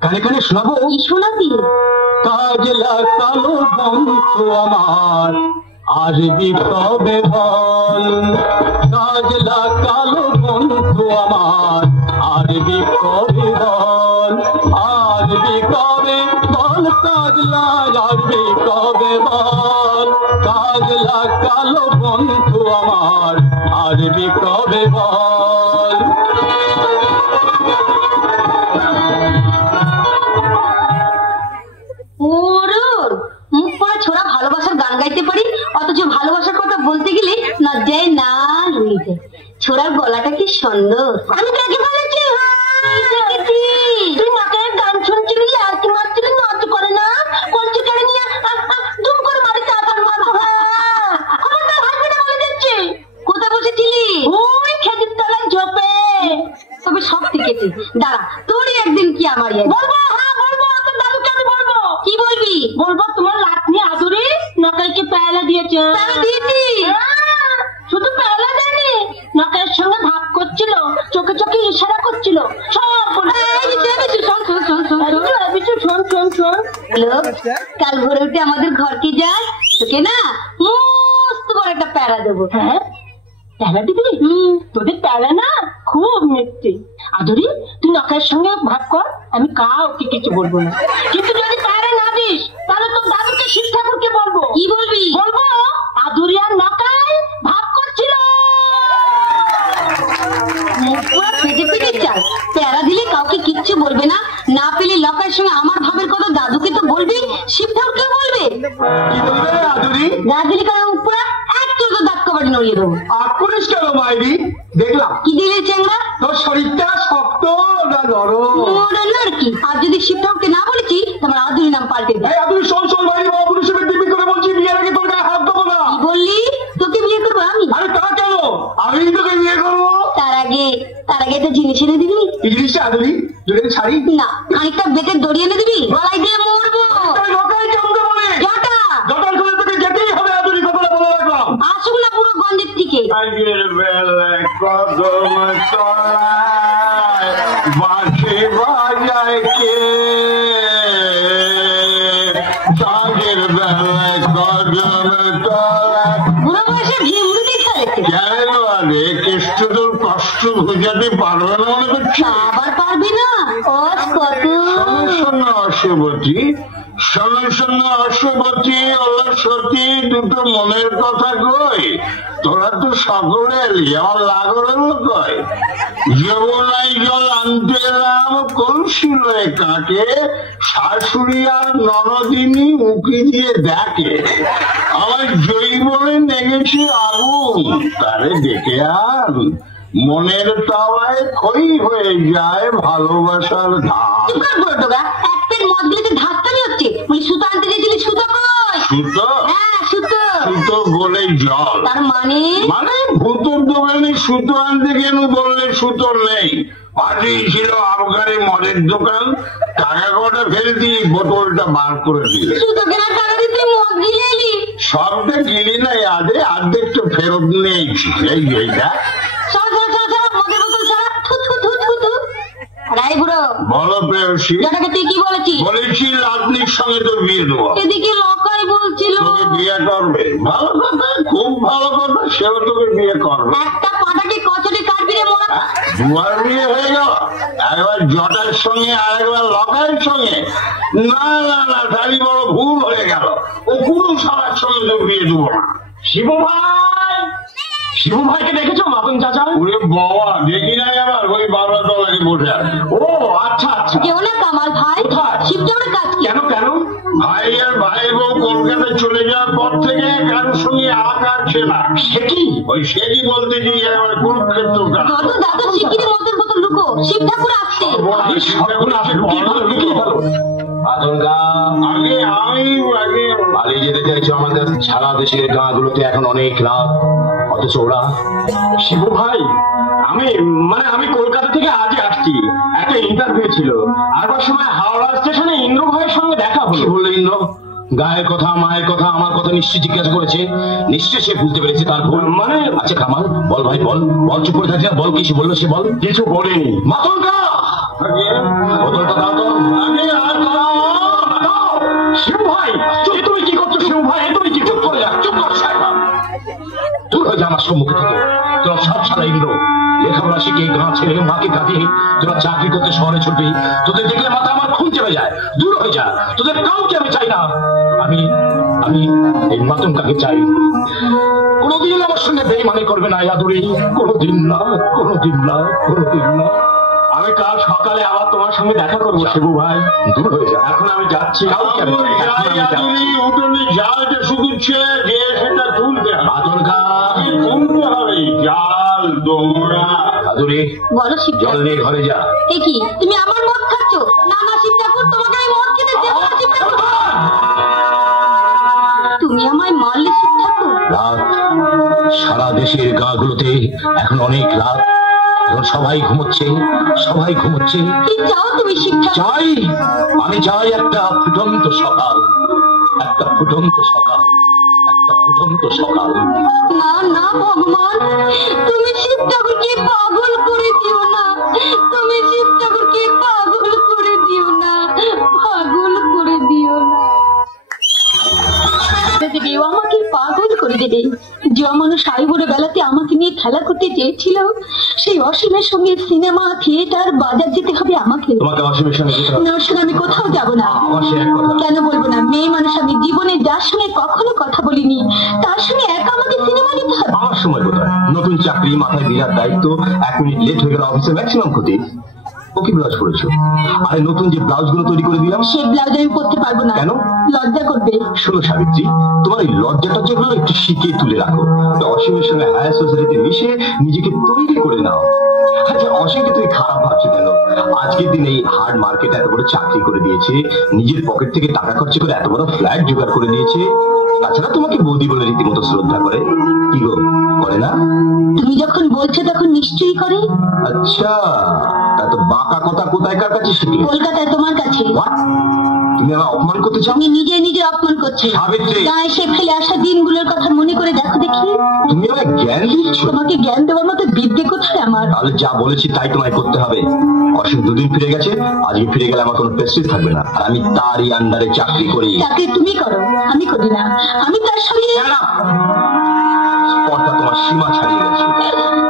কানে কানে শোনাবো। কি শোনাবি? কাজলা কালো বন্ধু আমার, আসবি কবে বল? কাজলা কালো বন্ধু আমার, আসবি কবে বল? আসবি কবে বল? কাজলা আসবি কবে বল? কাজলা কালো বন্ধু আমার, আসবি কবে বল? ওর মুখ পড়া ছোড়া ভালোবাসার গান গাইতে পারি, অথচ ভালোবাসার কথা বলতে গেলে লজ্জায় না রয়ে যায়। ছোড়ার গলাটা কি সুন্দর। আমি কাকে বলেছি? তুই মাথায় গান শুনছিলি, আর কি মারছিলি? নাচ করে না, কলচি কেড়ে নিয়ে দুম করে মারিতে আবার মাথা। খবরদার হাসবি না বলে দিচ্ছি। কোথায় বসেছিলি? ওই খেতির তলায় ঝোপে। তবে সব শিখেছি, দাঁড়া তোরই একদিন কি আমার বলবো। হ্যাঁ বলবো, তোর দাদুকে আমি বলবো। কি বলবি? বলবো তোমার লাতনি আদুরি নকাইকে প্যালা দিয়েছে। প্যারা দিয়েছি? শুধু প্যারা দেয়নি, নখের সঙ্গে ভাব করছিল, চোখে চোখে ইশারা করছিল, সব বলে। কাল ভোরে উঠে আমাদের ঘরকে যাস, তোকে না মস্ত বড় একটা প্যারা দেবো। হ্যাঁ প্যারা দিবি? তোদের প্যারা না খুব মিষ্টি। আদরি তুই নখের সঙ্গে ভাগ কর, আমি কাউকে কিছু বলবো না। কিন্তু যদি প্যারা না দিস তাহলে তোর দাদুকে শিব ঠাকুরকে বলবো। কি বলবি? বলবো আদুরি আর নকাই ভাগ করছিল। প্যারা দিলে কাউকে কিচ্ছু বলবে না, না পেলে লকার সঙ্গে আমার ভাবের কথা দাদুকে তো বলবি, শিব ঠাকুরকে বলবে। কি বলবে আদুরি? না দিলে কারণ পুরো এক চোখ দাঁত কবাটি নড়িয়ে দেবো। আর করিস কেন মাইরি? দেখলাম কি দিলে চেঙ্গা? তোর শরীরটা শক্ত না নরম? আর কি, আর যদি শিব ঠাকুরকে না বলেছি তোমার আদুরি নাম পাল্টে দেয়। আদুরি শোন শোন মাইরি, বাবা পুরুষের দিবি করে বলছি, বিয়ের আগে তোর গায়ে হাত দেবো না। কি বললি? তোকে বিয়ে করবো আমি? আরে তা কেন, আমি তোকে বিয়ে করবো। তার আগে একটা জিনিস এনে দিবি। এই জিনিসটা আদুরি যদি ছাড়ি না, খানিকটা বেতের দড়ি এনে দিবি, গলায় দিয়ে মরবো। জটার করে তোকে যেতেই হবে আদুরি, কথাটা বলে রাখলাম। আসুক না পুরো গঞ্জের থেকে। আগের বেলায় কদম তলায় বাঁশি বাজায় কে, আগের বেলায় কদম তলায়। বুড়ো বয়সে ঘিমরু দিতে কেন আগে কেষ্ট তোর কষ্ট বুঝাতে পারবে না মনে করছি? আবার পারবি না? কত শোনো অশ্বতী, শোনো অশ্বতী, অলসতী, দুটো মনের কথা কই। তোরা তো সকলে এলি, আমার লাগরের কয়। যমুনাই জল আনতে এলাম কলসি লয়ে কাকে, শাশুড়ি আর ননদিনী উঁকি দিয়ে দেখে, আমার জৈবনে নেগেছে আগুন, তারে ডেকে আন। মনের তাওয়ায় খই হয়ে যায় ভালোবাসার ধান। এক পেট মদ গেলে ধাক্কানি হচ্ছে। সুতো আনতে গেছিলি, সুতো কই? সুতো? হ্যাঁ সুতো। সুতো বলে জল। তার মানে? মানে ভূতর দোকানে সুতো আনতে কেন বললে সুতো নেই। পাশেই ছিল আবগারি মদের দোকান, টাকা কটা ফেলতি, বোতলটা বার করে দিল। সুতো কেনার টাকা দিতে মদ গিলে এলি? সবটা গিলি নাই, আদে অর্ধেকটা ফেরত নিয়েছি। এইটা বলো প্রেয়সী, তুই কি বলেছিস? বলেছি রাত্রির সঙ্গে তোর বিয়ে দেবো। এদিকে লকাই বলছিল তোকে বিয়ে করবে। ভালো কথা, খুব ভালো কথা, সেও তোকে বিয়ে করবে। একটা পাটাকে কচুরি কাটবি রে মোড়া। দুবার বিয়ে হয়ে গেল, একবার জটার সঙ্গে আর একবার লকাইয়ের সঙ্গে। না না না, তারই বড় ভুল হয়ে গেল। ও কোনো সবার সঙ্গে তোর বিয়ে দেবো না। শিবু ভাই, শিবু ভাইকে দেখেছো মাতন চাচা? ওরে বাবা, দেখি নাই আবার, ওই বাবা তলাকে বসে আছে। ও আচ্ছা আচ্ছা। কেউ না কামাল ভাই, শিবজোড়ের কাজ কি? কেন কেন? ভাই আর ভাই বউ কলকাতায় চলে যাওয়ার পর থেকে কারোর সঙ্গে আঁকাচ্ছে না। সে কি? ওই সে কি বলতে গিয়ে একেবারে কুরুক্ষেত্র কাজ। দাদু দাদু শিগগিরই মদের বোতল লুকো, শিব ঠাকুর আসছে। আগে আমি আগে পালিয়ে যেতে চাইছো আমাদের সারা দেশের গাঁগুলোতে এখন অনেক লাভ, অথচ ওরা। শিবু ভাই, আমি কলকাতা থেকে আজই আসছি, একটা ইন্টারভিউ ছিল, আসবার সময় হাওড়া স্টেশনে ইন্দ্র ভাইয়ের সঙ্গে দেখা হলো। কি বললো ইন্দ্র? গায়ের কথা, মায়ের কথা, আমার কথা নিশ্চয় জিজ্ঞাসা করেছে, নিশ্চয় সে বুঝতে পেরেছে তার ভুল। মানে আচ্ছা কামাল, বল ভাই বল, বল, চুপ করে থাকলে বল, কিছু বললো সে? বল। কিছু বলেনি। মাতঙ্গা বোতলটা দাও তো। শিবু ভাই, তুমি কি করছো? শিবু ভাই, তুমি কি? চুপ করে যা, চুপ কর সাহেব, দূর হয়ে যা আমার সম্মুখে থেকে। তোরা সব সারা ইন্দ্র, লেখাপড়া শিখে গাঁ ছেড়ে মাকে কাঁদিয়ে তোরা চাকরি করতে শহরে ছুটবি, তোদের দেখলে মাথা আমার খুন চেপে যায়। দূর হয়ে যা, তোদের কাউকে আমি চাই না। আমি আমি এই মাতঙ্গাকে চাই। কোনোদিন আমার সঙ্গে বেইমানি করবে না আদুরি, কোনোদিন না, কোনোদিন না, কোনোদিন না। আমি কাল সকালে আবার তোমার সঙ্গে দেখা করবো শিবু ভাই। দূর হয়ে যা, এখন আমি যাচ্ছি। উঠোনে জালটা শুকুচ্ছে, যে সেটা তুলতে হবে। জাল দোমরা। আদুরি বলো শিব জল নিয়ে ঘরে যা। এ কি, তুমি আমার মদ খাচ্ছ? না না শিব ঠাকুর, তোমাকে আমি মদ খেতে দেবো না শিব ঠাকুর। তুমি আমায় মারলে শিব ঠাকুর। রাত, সারা দেশের গাঁগুলোতে এখন অনেক রাত, এখন সবাই ঘুমোচ্ছে, সবাই ঘুমোচ্ছে। কি চাও তুমি শিব ঠাকুর? চাই, আমি চাই একটা ফুটন্ত সকাল, একটা ফুটন্ত সকাল, একটা ফুটন্ত সকাল। না না ভগবান, তুমি শিব ঠাকুরকে পাগল করে দিও না, তুমি শিব ঠাকুরকে পাগল করে দিও না, পাগল করে দিও না। দেবে ও আমাকে পাগল করে দেবে। যে মানুষ আইবুড়ো বেলাতে আমাকে নিয়ে খেলা করতে চেয়েছিল, সেই অসীমের সঙ্গে সিনেমা, থিয়েটার, বাজার যেতে হবে আমাকে। তোমাকে অসীমের সঙ্গে যেতে হবে। না, ওর সঙ্গে আমি কোথাও যাব না। আমার সে এক কথা। কেন বলবো না? মেয়ে মানুষ আমি, জীবনে যার সঙ্গে কখনো কথা বলিনি, তার সঙ্গে একা আমাকে সিনেমা নিতে হবে। আমার সময় কোথায়? নতুন চাকরি, মাথায় বিরাট দায়িত্ব, 1 মিনিট লেট হয়ে গেল অফিসে ম্যাক্সিমাম ক্ষতি। ও কি ব্লাউজ পরেছো? আরে নতুন যে ব্লাউজ গুলো তৈরি করে দিলাম, সে ব্লাউজ আমি পরতে পারবো না। কেন? লজ্জা করবে। শোনো সাবিত্রী, তোমার এই লজ্জাটা যেগুলো একটু শিখিয়ে তুলে রাখো। অসীমের সঙ্গে হায়ার সোসাইটিতে মিশে নিজেকে তৈরি করে নাও। আচ্ছা, অসীমকে তুমি খারাপ ভাবছো কেন? আজকের দিনে এই হার্ড মার্কেটে এত বড় চাকরি করে দিয়েছে, নিজের পকেট থেকে টাকা খরচ করে এত বড় ফ্ল্যাট জোগাড় করে দিয়েছে। তাছাড়া তোমাকে বৌদি বলে রীতিমতো শ্রদ্ধা করে। কি গো, করে না? তুমি যখন বলছো তখন নিশ্চয়ই করে। আচ্ছা, তা তো বাঁকা কথা কোথায় কার কাছে শিখলে? কলকাতায় তোমার কাছে। What? তুমি আমার অপমান করতে চাও? তুমি নিজে নিজের অপমান করছো। সাবিত্রী, গায়ে সে ফেলে আসা দিনগুলোর কথা মনে করে দেখো দেখি। তুমি আমায় জ্ঞান দিচ্ছ? তোমাকে জ্ঞান দেওয়ার মতো বিদ্যে কোথায় আমার? তাহলে যা বলেছি তাই তোমায় করতে হবে। অসীম 2 দিন ফিরে গেছে, আজকে ফিরে গেলে আমার কোনো প্রেস্টিজ থাকবে না। আর আমি তারই আন্ডারে চাকরি করি। চাকরি তুমি করো, আমি করি না। আমি তার সঙ্গে স্পর্ধা তোমার সীমা ছাড়িয়ে গেছে।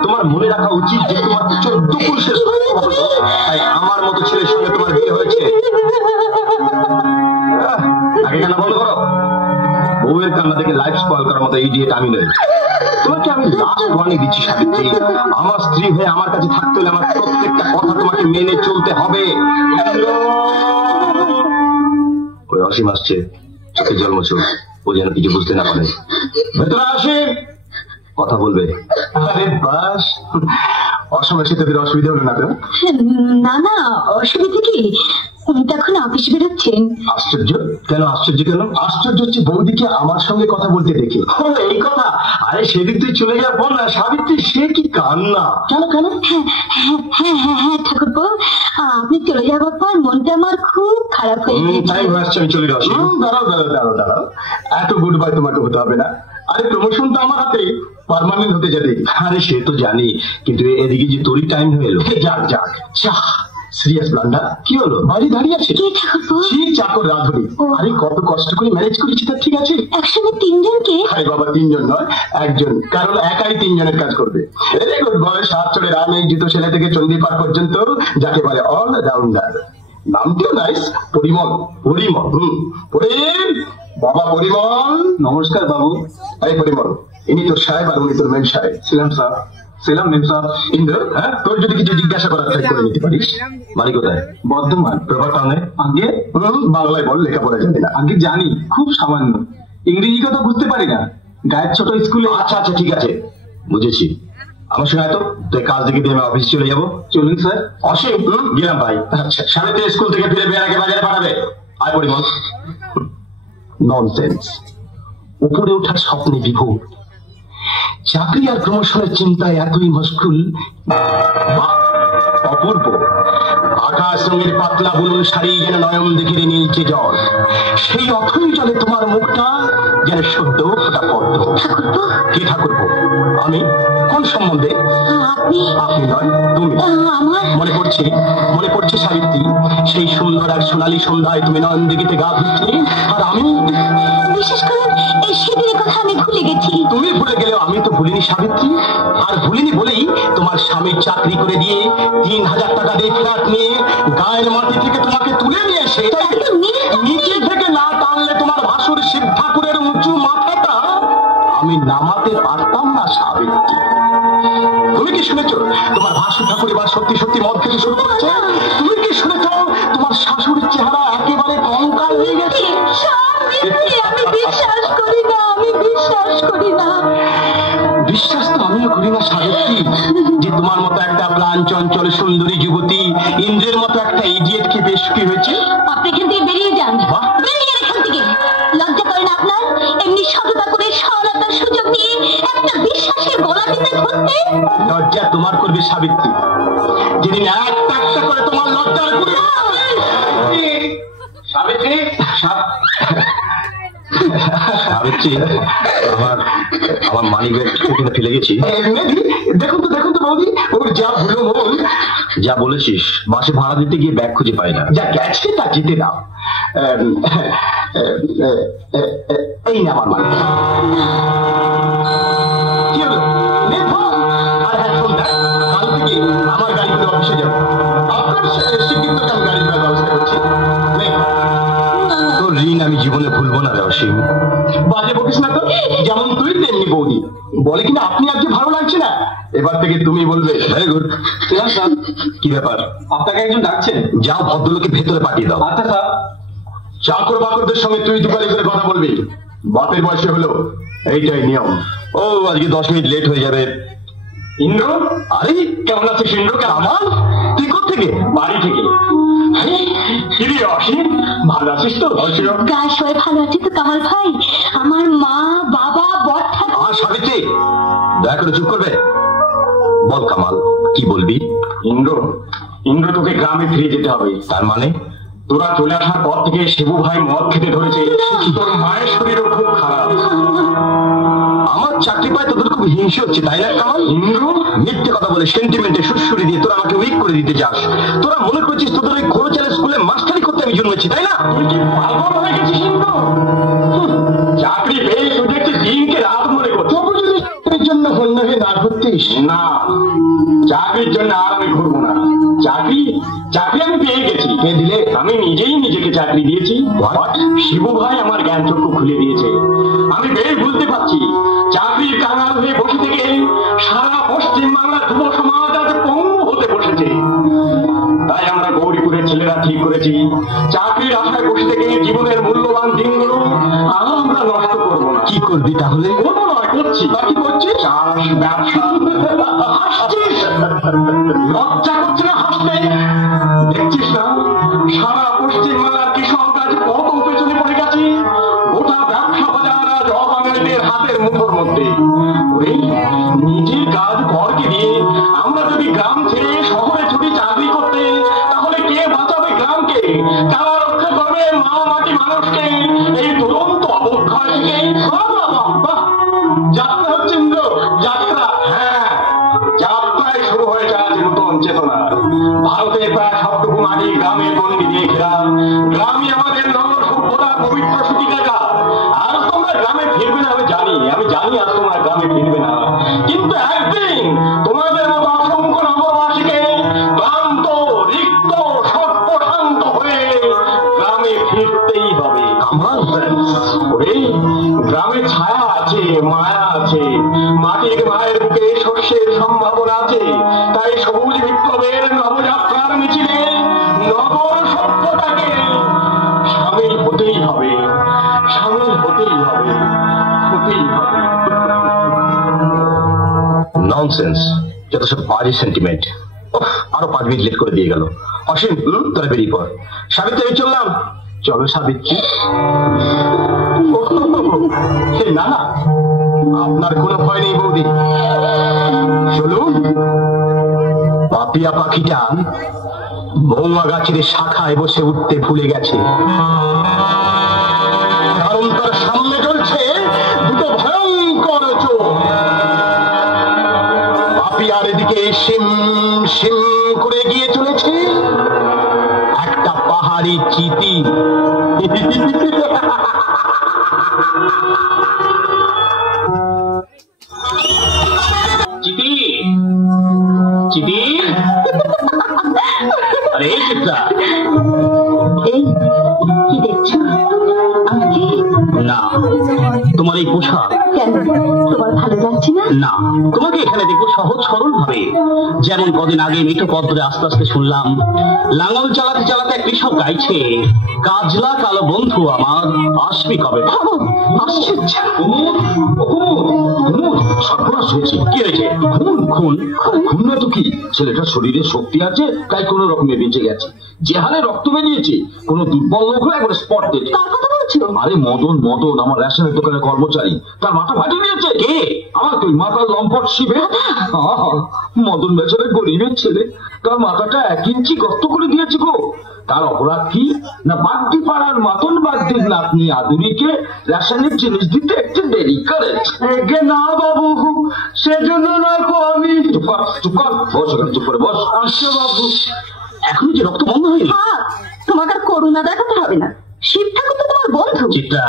তোমার মনে রাখা উচিত যে তোমার 14 পুরুষের তাই আমার মতো ছেলের সঙ্গে তোমার বিয়ে হয়েছে। আগে কান্না বন্ধ করো। বউয়ের কান্না থেকে লাইফ স্পয়েল করার মতো ইডিয়েট আমি নই। তোমাকে আমি লাস্ট ওয়ার্নিং দিচ্ছি সাবিত্রী, আমার স্ত্রী হয়ে আমার কাছে থাকতে হলে আমার প্রত্যেকটা কথা তোমাকে মেনে চলতে হবে। ওই অসীম আসছে, চোখে জল মোছো, ও যেন কিছু বুঝতে না পারে। ভেতরে আসে, কথা বলবে। আরে বাস, অসম এসে তোদের অসুবিধা হলো না তো? না না, অসুবিধা কি? উনি তো এখন অফিস বেরোচ্ছেন। আশ্চর্য কেন? আশ্চর্য কেন? আশ্চর্য হচ্ছে বৌদিকে আমার সঙ্গে কথা বলতে দেখে। ও এই কথা। আরে সেদিন তুই চলে যাওয়ার পর না সাবিত্রী, সে কি কান্না। কেন কেন? হ্যাঁ ঠাকুরপো, আপনি চলে যাওয়ার পর মনটা আমার খুব খারাপ হয়ে গেছে। টাইম আসছে, আমি চলে যাচ্ছি। দাঁড়াও, এত গুড বাই তোমাকে হতে হবে না। আরে প্রমোশন তো আমার হাতে, পার্মানেন্ট হতে যাবে। আরে সে তো জানি, কিন্তু এদিকে যে তোরই টাইম হয়ে এলো। যাক চা। সিরিয়াস ব্লান্ডার কি হলো? বাড়ি দাঁড়িয়ে আছে কি ঠাকুরপো? ঠিক চাকর রাধুনি। আরে কত কষ্ট করে ম্যানেজ করেছি, তা ঠিক আছে। একসঙ্গে 3 জনকে? আরে বাবা, 3 জন নয়, 1 জন, কারণ একাই 3 জনের কাজ করবে। Very good boy. 7 চড়ে রানে জুতো ছেলে থেকে চন্ডী পার পর্যন্ত, যাকে বলে অল রাউন্ডার। নামটিও নাইস, পরিমল। পরিম, বাবা পরিমল। নমস্কার বাবু। এই পরিমল, ইনি তোর সাহেব আর উনি তোর মেম সাহেব। ছিলাম স্যার। ইন্দ্র, হ্যাঁ, তোর যদি কিছু জিজ্ঞাসা করার থাকে করে নিতে পারিস। বাড়ি কোথায়? বর্ধমান। পেপার টাউনে? আগে বাংলায় বল, লেখাপড়া জানি না। আগে জানি, খুব সামান্য। ইংরেজি কথা বুঝতে পারি না, গায়ের ছোট স্কুলে। আচ্ছা ঠিক আছে, বুঝেছি। আমার সঙ্গে এত তুই কাজ দেখে দিয়ে আমি অফিসে চলে যাবো। চলুন স্যার। অসীম, গেলাম ভাই। আচ্ছা, সাবিত্রী স্কুল থেকে ফিরে বিয়ের আগে বাজারে পাঠাবে। আয় পরিমল। ননসেন্স। উপরে ওঠার স্বপ্নে বিভোর, চাকরি আর প্রমোশনের চিন্তায় এতই মশগুল। অপূর্ব আকাশ রঙের পাতলা বুলুন শাড়ি যেন নয়ন দেখে নীলচে জল, সেই অথই জলে তোমার মুখটা যেন সদ্য ফোটা পদ্ম। কি ঠাকুরপো? আমি? কোন সম্বন্ধে? আপনি নয়, তুমি। মনে পড়ছে সাবিত্রী, সেই সুন্দর এক সোনালী সন্ধ্যায় তুমি নয়ন দিঘিতে গা ধুচ্ছিলে, আর আমি। বিশেষ করে এই সেদিনের কথা আমি ভুলে গেছি। তুমি ভুলে গেলেও আমি তো ভুলিনি সাবিত্রী। আর ভুলিনি বলেই তোমার স্বামীর চাকরি করে দিয়ে 3000 টাকা দিয়ে ফ্ল্যাট নিয়ে গায়ের মাটি থেকে তোমাকে তুলে নিয়ে এসে নিচে থেকে না টানলে তোমার ভাসুর শিব ঠাকুরের উঁচু মাথাটা আমি নামাতে পারতাম না সাবিত্রী। তুমি কি শুনেছ তোমার ভাসুর ঠাকুর এবার সত্যি সত্যি মদ খেতে শুরু করেছে? তুমি কি শুনেছ তোমার শাশুড়ির চেহারা একেবারে কঙ্কাল হয়ে গেছে? আমি বিশ্বাস করি না, বিশ্বাস তো আমিও করি না সাবিত্রী, যে তোমার মতো একটা প্রাণ চঞ্চল সুন্দরী যুবতী ইন্দ্রের মতো একটা ইডিয়েটকে বেশ কি হয়েছে। আপনি এখান থেকে বেরিয়ে যান, বেরিয়ে যান এখান থেকে। লজ্জা করেন আপনার? এমনি সততা করে সরলতার সুযোগ নিয়ে একটা বিশ্বাসের গলা টিপে ধরতে। লজ্জা তোমার করবে সাবিত্রী, যেদিন একটা একটা করে তোমার লজ্জার গুড়ি। সাবিত্রী, সাবিত্রী, আমার মানি ব্যাগ ওখানে ফেলে গেছি। দেখুন তো বৌদি, ওর যা ভুলো মন। যা বলেছিস, বাসে ভাড়া দিতে গিয়ে ব্যাগ খুঁজে পাই না। যা গেছে তা যেতে দাও। এই না আমার মানি। কি হলো? আর হ্যাঁ শোন, দেখ, কাল থেকে আমার গাড়ি করে অফিসে যাবো। আপনার শিক্ষিত আমি গাড়ির ব্যবস্থা করছি। তোর ঋণ আমি জীবনে ভুলবো না রে অসীম। বাজে বকিস না তো, যেমন তুই তেমনি বৌদি। বলে কিনা আপনি আজকে ভালো লাগছে না, এবার থেকে তুমি বলবে। Very good. কি ব্যাপার? আপনাকে একজন ডাকছেন। যাও, ভদ্রলোকে ভেতরে পাঠিয়ে দাও। আচ্ছা স্যার। চাকর বাকরদের সঙ্গে তুই দুপারি করে কথা বলবি। বাপের বয়সে হলো, এইটাই নিয়ম। ও আজকে 10 মিনিট লেট হয়ে যাবে। ইন্দ্র, আরে কেমন আছিস ইন্দ্র? আমার তুই কোত্থেকে? বাড়ি থেকে। কিরে অসীম, ভালো আছিস তো? গায়ে সবাই ভালো আছে তো কামাল ভাই? আমার মা, বাবা, বড় আর সাবিত্রী, দয়া করে চুপ করবে। বল কামাল, কি বলবি? ইন্দ্র তোকে গ্রামে ফিরে যেতে হবে। তার মানে? তোরা চলে আসার পর থেকে শিবু ভাই মদ খেতে ধরেছে। তোর মায়ের শরীরও খুব খারাপ। আমার চাকরি পায় তোদের খুব হিংসে হচ্ছে, তাই না কামাল? ইন্দ্র, মিথ্যে কথা বলে সেন্টিমেন্টে সুরসুরি দিয়ে তোরা আমাকে উইক করে দিতে চাস। তোরা মনে করছিস তোদের ওই খোঁচালে স্কুলে মাস্টারি করতে আমি জন্মেছি, তাই না? তুই কি পাগল হয়ে গেছিস ইন্দ্র? চাকরি পেয়ে তুই দেখছিস দিনকে রাত মনে করছিস। তবু যদি চাকরির জন্য হন্য হয়ে না ঘুরতিস। না, চাকরির জন্য আর আমি ঘুরবো না। চাকরি আমি পেয়ে গেছি। কে দিলে? আমি নিজেই নিজেকে চাকরি দিয়েছি। শিবু ভাই আমার জ্ঞান চক্ষু খুলে দিয়েছে। আমি বেশ বুঝতে পারছি চাকরির কাঙাল হয়ে বসে থেকে সারা পশ্চিম বাংলার যুব সমাজ আজ পঙ্গু হতে বসেছে। তাই আমরা গৌরীপুরের ছেলেরা ঠিক করেছি, চাকরির আশায় বসে থেকে জীবনের মূল্যবান দিনগুলো আমরা নষ্ট করবো না। কি করবি তাহলে? কোনো নয়, করছি। তা কি করছিস? চাষ, ব্যবসা। হাসছিস? লজ্জা করছে না হাসতে? দেখছিস না সারা পশ্চিম বাংলার কৃষক আজ কত পেছনে পড়ে গেছে। গোটা ব্যবসা বাজার আজ অবাঙালিদের হাতের মুঠোর মধ্যে। নিজের কাজ পরকে দিয়ে আমরা যদি গ্রাম ছেড়ে শহরে ছুটি চাকরি করতে, তাহলে কে বাঁচাবে গ্রামকে? কারা রক্ষা করবে মা মাটি মানুষকে এই দুরন্ত অবক্ষয় থেকে? যাত্রা হচ্ছে ইন্দ্র, যাত্রা। হ্যাঁ, যাত্রায় শুরু হয়েছে আজ নতুন চেতনা। ভারতের প্রায় সবটুকু মাটি গ্রামের গন্ডি দিয়ে ঘেরা। গ্রামই আমাদের নগর সভ্যতার পবিত্র সূচিকা। আজ তোমরা গ্রামে ফিরবে না, আমি জানি আজ তোমরা গ্রামে ফিরবে না। কিন্তু একদিন তোমাদের মতো অসংখ্য নগরবাসীকে ক্লান্ত, রিক্ত, সর্বশান্ত হয়ে গ্রামে ফিরতেই হবে। গ্রামে ছায়া আছে, মায়া আছে, মাটির মায়ের বুকে শস্যের সম্ভাবনা আছে। তাই সবুজ বিপ্লবের নবযাত্রার মিছিলে নগর সভ্যতাকে সামিল হতেই হবে, সামিল হতেই হবে, হতেই হবে। ননসেন্স, যত সব বাজে সেন্টিমেন্ট। আরো 5 মিনিট লেট করে দিয়ে গেল। অসীম, তোরা বেরিয়ে পড়। সাবিত্রী, আমি চললাম। চলো সাবিত্রী। না না, আপনার কোনো ভয় নেই বৌদি, চলুন। পাপিয়া পাখিটা বৌমা গাছের শাখায় বসে উঠতে ভুলে গেছে, কারণ তার সামনে চলছে দুটো ভয়ঙ্কর চোখ। পাপিয়ার দিকে সিম সিম করে গিয়ে চলেছে একটা পাহাড়ি চিতি। চিতি, চিতি, আরে চিত্রা, এই কি দেখছো? আমাকে না, তোমার এই পোশাক কেন তোমার ভালো লাগছে না? না, তোমাকে এখানে দেখবো সহজ সরল ভাবে, যেমন কদিন আগে মিঠো পদ্মে আস্তে আস্তে শুনলাম লাঙল চালাতে চালাতে কৃষক গাইছে, কাজলা কালো বন্ধু আমার আসবি কবে। আশ্চর্য, সর্বনাশ হয়েছে। কি হয়েছে? খুন। খুন? খুন না তো কি, ছেলেটার শরীরে শক্তি আছে তাই কোন রকমে বেঁচে গেছে। যে হারে রক্ত বেরিয়েছে, কোন দুর্বল লোক হলে একবার স্পট দিয়েছে। কার কথা বলছো? আরে মদন, আমার রেশনের দোকানের কর্মচারী, তার মাথা ফাটিয়ে দিয়েছে। কে? আমার তুই মাথার লম্পট শিবে। মদন বেচারে গরিবের ছেলে, তার মাথাটা 1 ইঞ্চি গর্ত করে দিয়েছে গো। তার অপরাধ কি? না বাগদি পাড়ার মতন বাগদির নাতনি আদুরিকে রাসায়নিক জিনিস দিতে একটু দেরি করেছে। না বাবু, সেজন্য না গো আমি। চুপ কর, বস ওখানে, চুপ করে বস। আচ্ছা বাবু। এখনো যে রক্ত বন্ধ হয়নি? তোমাকে আর করুণা দেখাতে হবে না, শিব ঠাকুর তো তোমার বন্ধু। চিত্রা,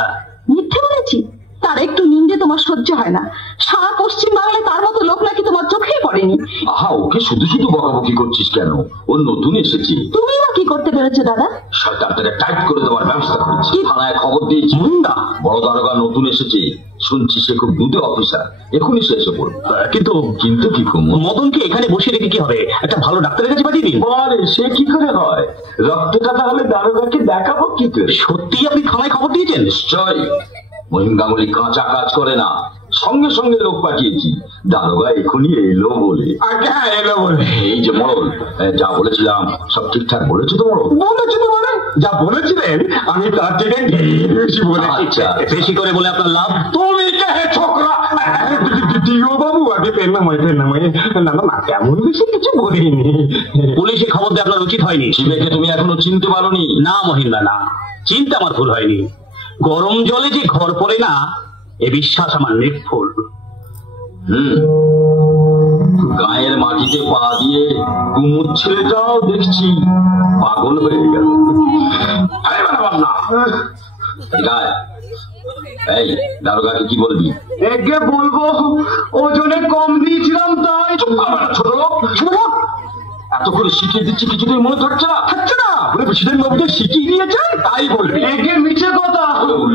মিথ্যে বলেছি? তার একটু নিন্দে তোমার সহ্য হয় না? সারা পশ্চিম বাংলায় তার মতো লোক নাকি তোমার চোখেই পড়েনি। আহা, ওকে শুধু শুধু বকাবকি করছিস কেন? ও নতুন এসেছি। তুমি বা কি করতে পেরেছো দাদা? সরকারটাকে টাইট করে দেওয়ার ব্যবস্থা করেছি, থানায় খবর দিয়েছি। না, বড় দারোগা নতুন এসেছে, শুনছি সে খুব দুধে অফিসার, এখনই সে এসে পড়বে। কিন্তু কিন্তু কি মদনকে এখানে বসে রেখে কি হবে? একটা ভালো ডাক্তারের কাছে পাঠিয়ে দিন। বলে সে কি করে হয়? রক্তটা তাহলে দারোগাকে দেখাবো কি করে? সত্যি আপনি থানায় খবর দিয়েছেন? নিশ্চয়। মহিম গাঙ্গুলি কাঁচা কাজ করে না, সঙ্গে সঙ্গে লোক পাঠিয়েছি। দারোগা এখনই এলো বলে। হ্যাঁ, এলো বলে। এই যে মরল, যা বলেছিলাম সব ঠিকঠাক বলেছো তো? মরল বলেছি তো, মানে যা বলেছিলেন আমি তার থেকে বেশি বলেছি। আচ্ছা, বেশি করে বলে আপনার লাভ? তুমি কে ছোকরা? দিও বাবু, আগে পেন্নাময় না না না, তেমন বেশি কিছু বলিনি। পুলিশে খবর দিয়ে আপনার উচিত হয়নি। শিবেকে তুমি এখনো চিনতে পারোনি? না মহিন্দা, না, চিনতে আমার ভুল হয়নি। গরম জলে যে ঘর পড়ে না, এ বিশ্বাস আমার নির্ভুল। গায়ের মাটিতে পা দিয়ে কুমুর ছেলেটাও দেখছি পাগল হয়ে গেল। এই দারোগাকে কি বলবি? একে বলবো ওজনে কম দিয়েছিলাম তাই। ছোট লোক, এত করে শিখিয়ে দিচ্ছি, কিছুতেই মনে থাকছে না। প্রেসিডেন্ট বাবুকে শিখিয়ে দিয়েছে তাই বলবি? একে মিছে কথা।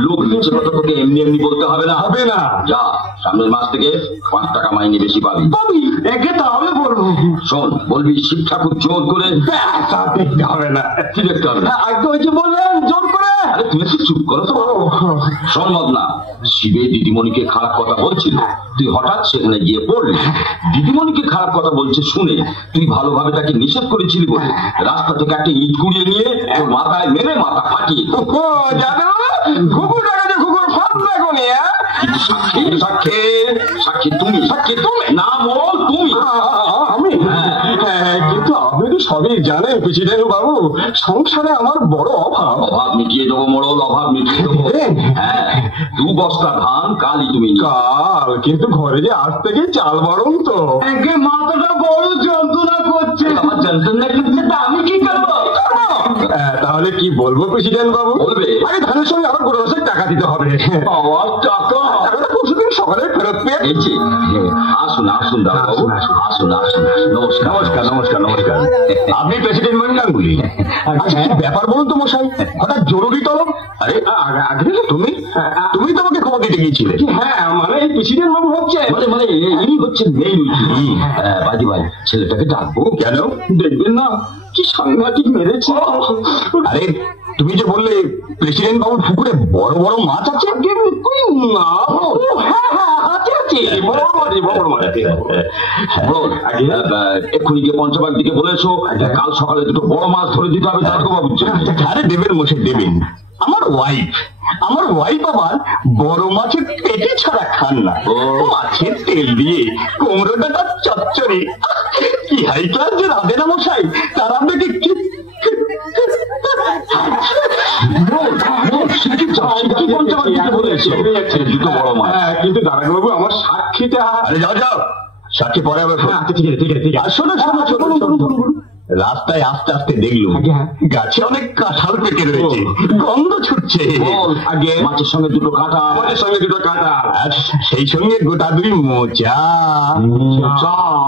লোক মিছে কথা তোকে এমনি এমনি বলতে হবে না। হবে না, যা সামনের মাস থেকে 5 টাকা মাইনে বেশি পাবি। একে তাহলে বলবো। শোন, বলবি শিব ঠাকুর জোর করে। দেখতে হবে না। কি দেখতে হবে না? আগে ওই যে বললেন জোর করে। আরে তুমি একটু চুপ করো তো। শোন মদনা, শিবে দিদিমণিকে খারাপ কথা বলছিল, তুই হঠাৎ সেখানে গিয়ে পড়লি। দিদিমণিকে খারাপ কথা বলছে শুনে তুই ভালোভাবে তাকে নিষেধ করেছিলি বলে রাস্তা থেকে একটা ইট কুড়িয়ে নিয়ে ওর মাথায় মেরে মাথা ফাটিয়ে। সাক্ষী তুমি, না বল তুমি। আমি? কিন্তু আপনি তো সবই জানেন প্রেসিডেন্ট বাবু, সংসারে আমার বড় অভাব। অভাব মিটিয়ে দেবো মোড়ল, অভাব মিটিয়ে দেবো। হ্যাঁ, 2 বস্তা ধান কালই তুমি। কাল? কিন্তু ঘরে যে আজ থেকে চাল বাড়ন তো। মাথাটা বড় যন্ত্রণা করছে। আমার যন্ত্রণা করছে তা আমি কি করবো? তাহলে কি বলবো প্রেসিডেন্ট বাবু? বলবে আরে ধানের সঙ্গে আবার 5,000 টাকা দিতে হবে। টাকা পরশুদিন সকালে ফেরত পেয়েছি। আসুন আসুন দাদা বাবু, আসুন আসুন। নমস্কার নমস্কার নমস্কার নমস্কার। আপনি প্রেসিডেন্ট মহিম গাঙ্গুলি? ব্যাপার বলুন তো মশাই, হঠাৎ জরুরি তলব? আরে তুমি তো আমাকে খবর দিতে গিয়েছিলে। হ্যাঁ, মানে প্রেসিডেন্ট বাবু হচ্ছে মানে ইনি হচ্ছেন মেইন। বাজি ভাই, ছেলেটাকে ডাকবো? কেন? দেখবেন না কি সাংঘাতিক মেরেছে। আরে তুমি যে বললে প্রেসিডেন্ট বাবুর পুকুরে বড় বড় মাছ আছে। এক্ষুনি গিয়ে পঞ্চবাগ দিকে বলেছো কাল সকালে 2টো বড় মাছ ধরে দিতে হবে দারোগা বাবুর জন্য। আরে দেবেন মশাই দেবেন। আমার ওয়াইফ আবার বড় মাছের পেটে ছাড়া খান না। মাছের তেল দিয়ে কুমড়োটা তার চচ্চড়ি কি হাই ক্লাস যে রাধে না মশাই, তার আপনাকে কি কিন্তু দারোগা বাবু আমার সাক্ষীটা। আরে যাও যাও, সাক্ষী পরে আবার। ঠিক আছে ঠিক আছে ঠিক আছে। শোনো শোনো শোনো, রাস্তায় আস্তে আস্তে দেখলুম গাছে অনেক কাঁঠাল পেকে রয়েছে, গন্ধ ছুটছে। আগে মাছের সঙ্গে 2টো কাঁঠাল, মাছের সঙ্গে 2টো কাঁঠাল, আর সেই সঙ্গে গোটা 2 মোচা।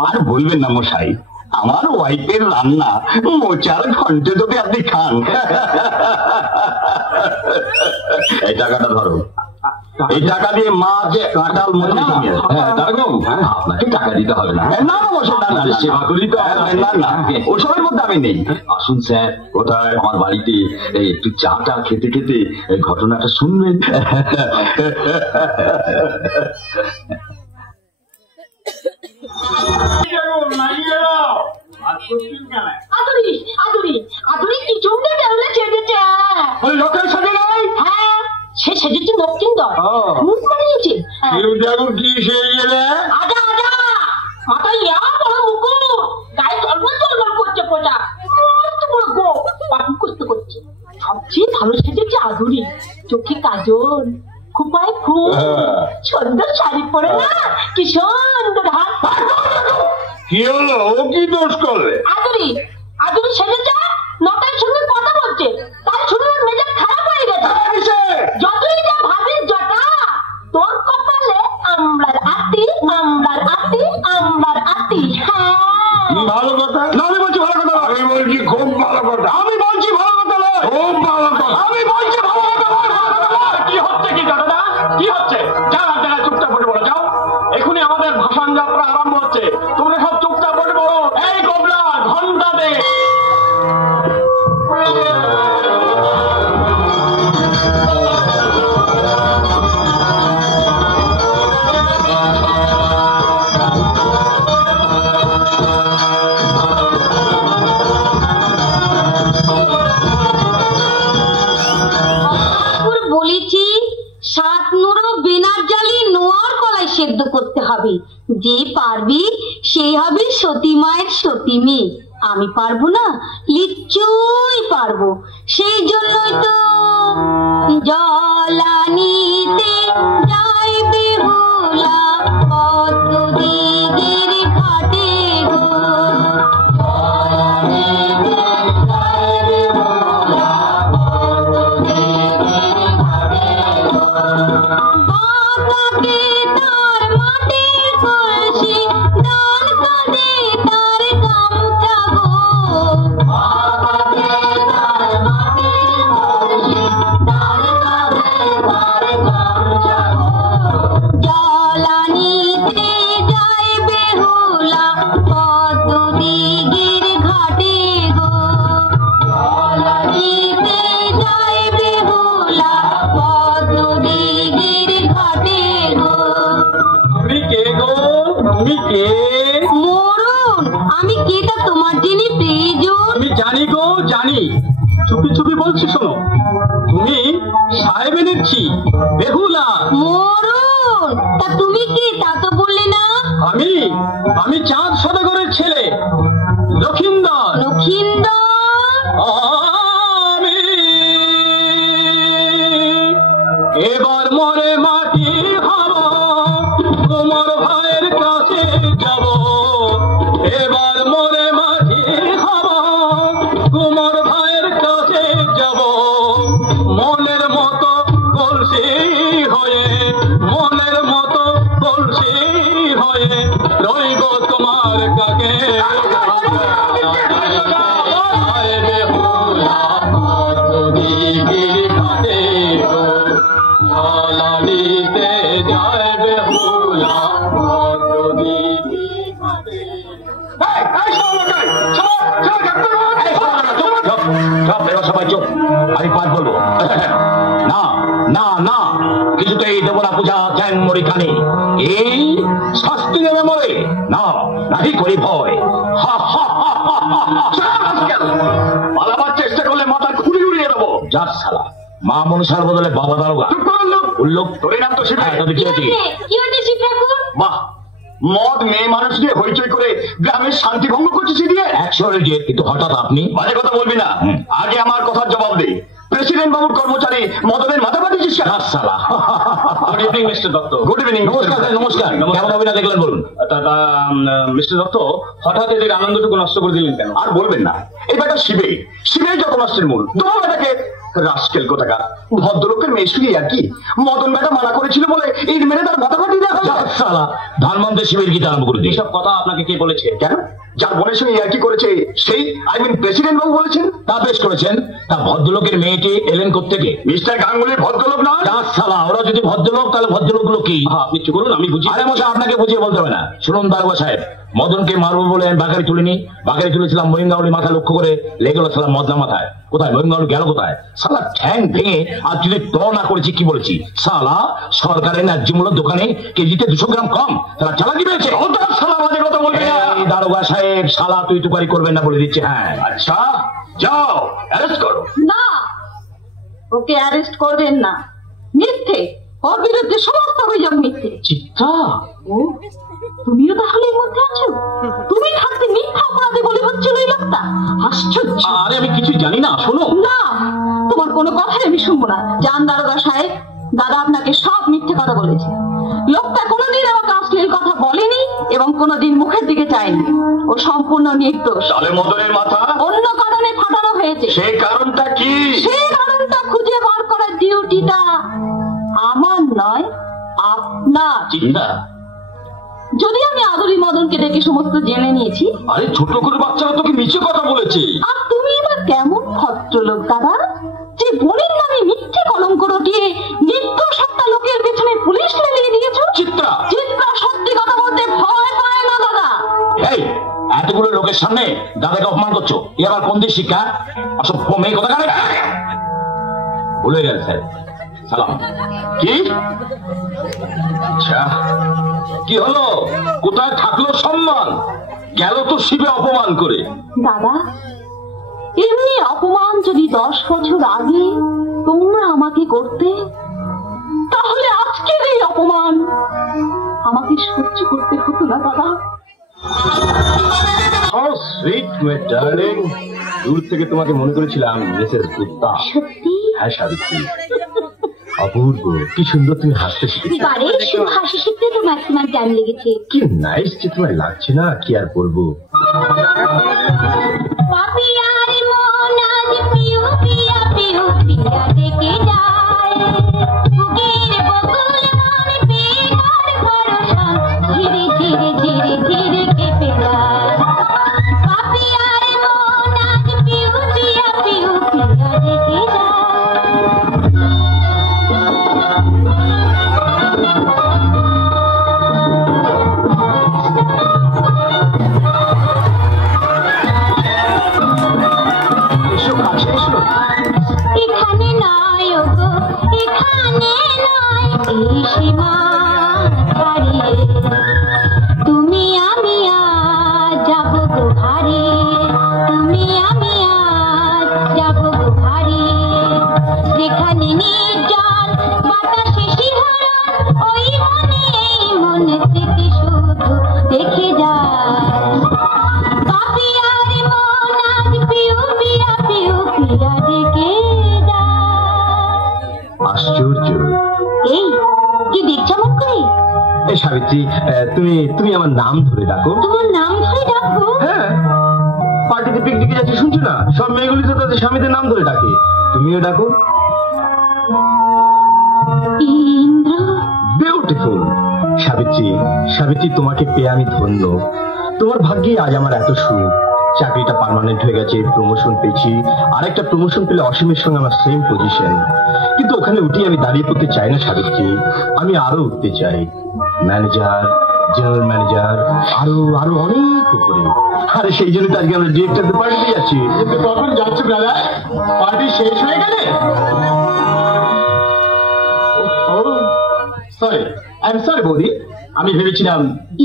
আর বলবেন না মশাই, আমার ওয়াইফের রান্না মোচার ঘন্টে যদি আপনি খান। এই টাকাটা ধরো, এই টাকা দিয়ে মাছ কাঁঠাল মোচা কিনে। আপনাকে টাকা দিতে হবে না। না সেবা করি তো। না ওসবের মধ্যে আমি নেই। আসুন স্যার। কোথায়? আমার বাড়িতে একটু চাটা খেতে খেতে ঘটনাটা শুনবেন। সে সেজেছে দক্ষিণদর মুখ বানিয়েছে। কি সেই গেলে আজা আজা মাথায় বড় মুকুট, গায়ে চলমল চলমল করছে, মাধুরী, চোখে কাজল, খোপায় ফুল, সুন্দর শাড়ি পরে না, কি সুন্দর হাত। কি হলো? ও কি দোষ করলে? আদুরি আদুরি সেজেছে, নটার সঙ্গে কথা বলছে, তাই শুনে ওর মেজাজ খারাপ হয়ে গেছে। যতই যা ভাবিস জটা, তোর কপালে আমরার আতি, আমরার আতি, আমরার আতি। হ্যাঁ ভালো কথা না, আমি বলছি ভালো কথা। আমি বলছি খুব ভালো কথা। আমি বলছি ভালো কথা নয়, খুব ভালো কথা। আমি বলছি ভালো কথা নয়। কি হচ্ছে কি দাদা? কি হচ্ছে? যারা যারা চুপচাপ বসে পড়ো, যাও। এখনই আমাদের ভাষণ যাত্রা আরম্ভ হচ্ছে, তোমরা সব চুপচাপ বসে পড়ো। এই গোবলা, ঘন্টা দে। বলেছি 7 নুরো বেনার জালি নোয়ার কলাই সেদ্ধ করতে হবে। যে পারবি সেই হবে সতী মায়ের সতী মেয়ে। আমি পারবো না, লিচুই পারবো। সেই জন্যই তো জলানিতে যাই বেহুলা, কত দিগের ঘাটে গো। জলানিতে যাই বেহুলা, কত দিগের ঘাটে গো। বাঁকাকে তার মাটির কলসি, ডান কাঁধে তার গামছা গো। বাঁকাকে তার মাটির কলসি, ডান কাঁধে তার গামছা গো। জলানিতে যায় বেহুলা, কত দিগের ঘাটে গো। জলানিতে যায় বেহুলা, কত দিগের ঘাটে গো। তুমি কে গো? তুমি কে? মরুন, আমি কে তা তোমার জেনে প্রয়োজন? আমি জানি গো, জানি। চুপি চুপি বলছি, শোনো। তুমি সাহেবে নিচ্ছি বেহুলা। মরুন, তা তুমি কে তা তো বললে না? আমি আমি চাঁদ সদাগরের ছেলে লক্ষিন্দর। লক্ষিন্দর? আমি এবার মরে মাটি হব, তোমার ভাইয়ের কাছে যাব। এবার মরে মাটি হব, তোমার ভাইয়ের কাছে যাব। মনের মতো কলসি হয়ে, মনের মতো কলসি হয়ে রইব তোমার কাকে। আমি পাঠ বলবো না, না, না, কিছুতেই দেব না পূজা জ্ঞান মরি কানে। এই শাস্তি দেবে মরে না, নাহি করি ভয়। পালাবার চেষ্টা করলে মাথা খুঁড়ি উড়িয়ে দেবো। যার শালা, মা মনুষার বদলে বাবা দারোগা। উল্লোক তোর নাম তো সেটা। কি হয়েছে? কি হয়েছে শিব ঠাকুর? বাহ, মদ মেয়ে মানুষ দিয়ে হইচই করে গ্রামের শান্তি ভঙ্গ করছিস দিয়ে। 100 রেডিয়ে, কিন্তু হঠাৎ আপনি বাজে কথা বলবি না, আগে আমার কথার জবাব দে। প্রেসিডেন্ট বাবুর কর্মচারী মদনের মাথা পাঠিয়েছিস কেন? শালা। Good evening mister Dutta. Good evening. নমস্কার, নমস্কার। কেমন অভিনয় দেখলেন বলুন? মিস্টার দত্ত, হঠাৎ এদের আনন্দটুকু নষ্ট করে দিলেন কেন? আর বলবেন না, এই বেটা শিবে, শিবেই যত নষ্টের মূল। তোমার বেটাকে রাস্কেল কোথাকার, ভদ্রলোকের মেয়ে শুয়ে আর কি মদন বেটা মানা করেছিল বলে এই মেরে তার মাথা ফাটিয়ে দেওয়া যার শালা, ধানমন্ত্রী শিবের গীতা আরম্ভ করে দিই। সব কথা আপনাকে কে বলেছে? কেন? যার বোনের সঙ্গে ইয়ার্কি করেছে সেই, আই মিন প্রেসিডেন্ট বাবু বলেছেন। তা বেশ করেছেন। তা ভদ্রলোকের মেয়েটি এলেন কোত্থেকে? মিস্টার গাঙ্গুলি ভদ্রলোক না? যার শালা, ওরা যদি ভদ্রলোক তাহলে ভদ্রলোকগুলো কি? আপনি চুপ করুন, আমি বুঝি। আরে মশাই, আপনাকে বুঝিয়ে বলতে হবে না। শুনুন দারোগা সাহেব, মদনকে মারবো বলে আমি বাগারে তুলিনি। বাগারে তুলেছিলাম মহিঙ্গাউলি মাথা লক্ষ্য করে, লেগেল সালা মদনা মাথায়। কোথায় মহিঙ্গাউলি গেল কোথায়? সালা ঠ্যাং ভেঙে আর যদি ত না করেছি কি বলেছি? সালা, সরকারের ন্যায্য মূল্য দোকানে কেজিতে 200 গ্রাম কম, তারা চালাকি পেয়েছে। সালা বাজে কথা বলবি না। দারোগা সাহেব, শালা তুই তুকারি করবেন না বলে দিচ্ছে। হ্যাঁ, আচ্ছা, যাও অ্যারেস্ট করো। না, ওকে অ্যারেস্ট করবেন না। মিথ্যে, ওর বিরুদ্ধে সমস্ত অভিযোগ মিথ্যে। চিত্রা, ও, তুমিও তাহলে এর মধ্যে আছো? তুমি থাকতে মিথ্যা অপরাধে বলে হচ্ছিল এই লোকটা? আশ্চর্য। আরে আমি কিছুই জানি না। শোনো না, তোমার কোন কোনো কথাই আমি শুনবো না। জান দারোগা সাহেব, দাদা আপনাকে সব মিথ্যে কথা বলেছে। লোকটা কোনোদিন আমাকে অশ্লীল কথা বলেনি এবং কোনোদিন মুখের দিকে চায়নি। ও সম্পূর্ণ নির্দোষ। তাহলে মদনের মাথা অন্য কারণে ফাটানো হয়েছে। সেই কারণটা কি? সেই কারণটা খুঁজে বার করার ডিউটিটা আমার নয়, আপনার। চিন্তা যদি আমি আদরি মদনকে ডেকে সমস্ত জেনে নিয়েছি। আরে ছোট করে বাচ্চারা তোকে মিছে কথা বলেছে। আর তুমি বা কেমন ভদ্রলোক দাদা, যে বোনের নামে মিথ্যে কলঙ্ক রটিয়ে নির্দোষ একটা লোকের পেছনে পুলিশ লেলিয়ে দিয়েছ। চিত্রা চিত্রা সত্যি কথা বলতে ভয় পায় না দাদা। এই এতগুলো লোকের সামনে দাদাকে অপমান করছো, এ আবার কোন দেশ শিক্ষা? অসভ্য মেয়ে কথা কানে ভুলে গেল স্যার। সালাম। কি? আচ্ছা কি হলো? কোথায় থাকলো সম্মান? গেল তো শিবে অপমান করে। দাদা, এমনি অপমান যদি 10 বছর আগে তোমরা আমাকে করতে, তাহলে আজকের এই অপমান আমাকে সহ্য করতে হতো না দাদা। How sweet, my darling. দূর থেকে তোমাকে মনে করেছিলাম মিসেস গুপ্তা। সত্যি? হ্যাঁ সাবিত্রী, অপূর্ব, কি সুন্দর তুমি হাসতে শিখেছো। বারে শুধু হাসি শিখতে তো ম্যাক্সিমাম টাইম লেগেছে। কি নাইস যে তোমায় লাগছে না, কি আর বলবো। পাপিয়ার মন আজ পিউ পিয়া পিউ পিয়া ডেকে যায়। বুকের বকুল মন বেকার ভরসা ধীরে ধীরে ধীরে ধীরে কেঁপে যায়। পাপিয়ার মন আজ পিউ পিয়া পিউ পিয়া ডেকে যায়। এখানে নয় ওগো, এখানে নয়, এই সীমা ছাড়িয়ে তুমি আমি আজ যাবো গো হারিয়ে। তুমি আমি আজ যাবো গো হারিয়ে। যেখানে নির্জন বাতাসে শিহরণ, ওই মনে এই মনে থেকে শুধু দেখে যায়। পাপিয়ার মন আজ পিউ পিয়া পিউ পিয়া ডেকে যায়। আশ্চর্য। এই কি দেখছো মন করে? এই সাবিত্রী, তুমি আমার নাম ধরে ডাকো। তোমার নাম ধরে ডাকবো? হ্যাঁ, পার্টিতে পিকনিকে যাচ্ছি শুনছো না, সব মেয়েগুলি তো তাদের স্বামীদের নাম ধরে ডাকে, তুমিও ডাকো। ইন্দ্র। বিউটিফুল সাবিত্রী। সাবিত্রী, তোমাকে পেয়ে আমি ধন্য। তোমার ভাগ্যে আজ আমার এত সুখ। চাকরিটা পার্মানেন্ট হয়ে গেছে, প্রমোশন পেয়েছি, আরেকটা প্রমোশন পেলে অসীমের সঙ্গে আমার সেম পজিশন। কিন্তু ওখানে উঠে আমি দাঁড়িয়ে পড়তে চাই না সাবিত্রী, আমি আরো উঠতে চাই। ম্যানেজার, জেনারেল ম্যানেজার, আরো আরো অনেক উপরে। আরে সেই জন্য তো আজকে আমরা ডিরেক্টরদের পার্টিতে যাচ্ছি। কখন যাচ্ছ দাদা? পার্টি শেষ হয়ে গেলে? সরি, আই এম সরি বৌদি, আমি ভেবেছিলাম।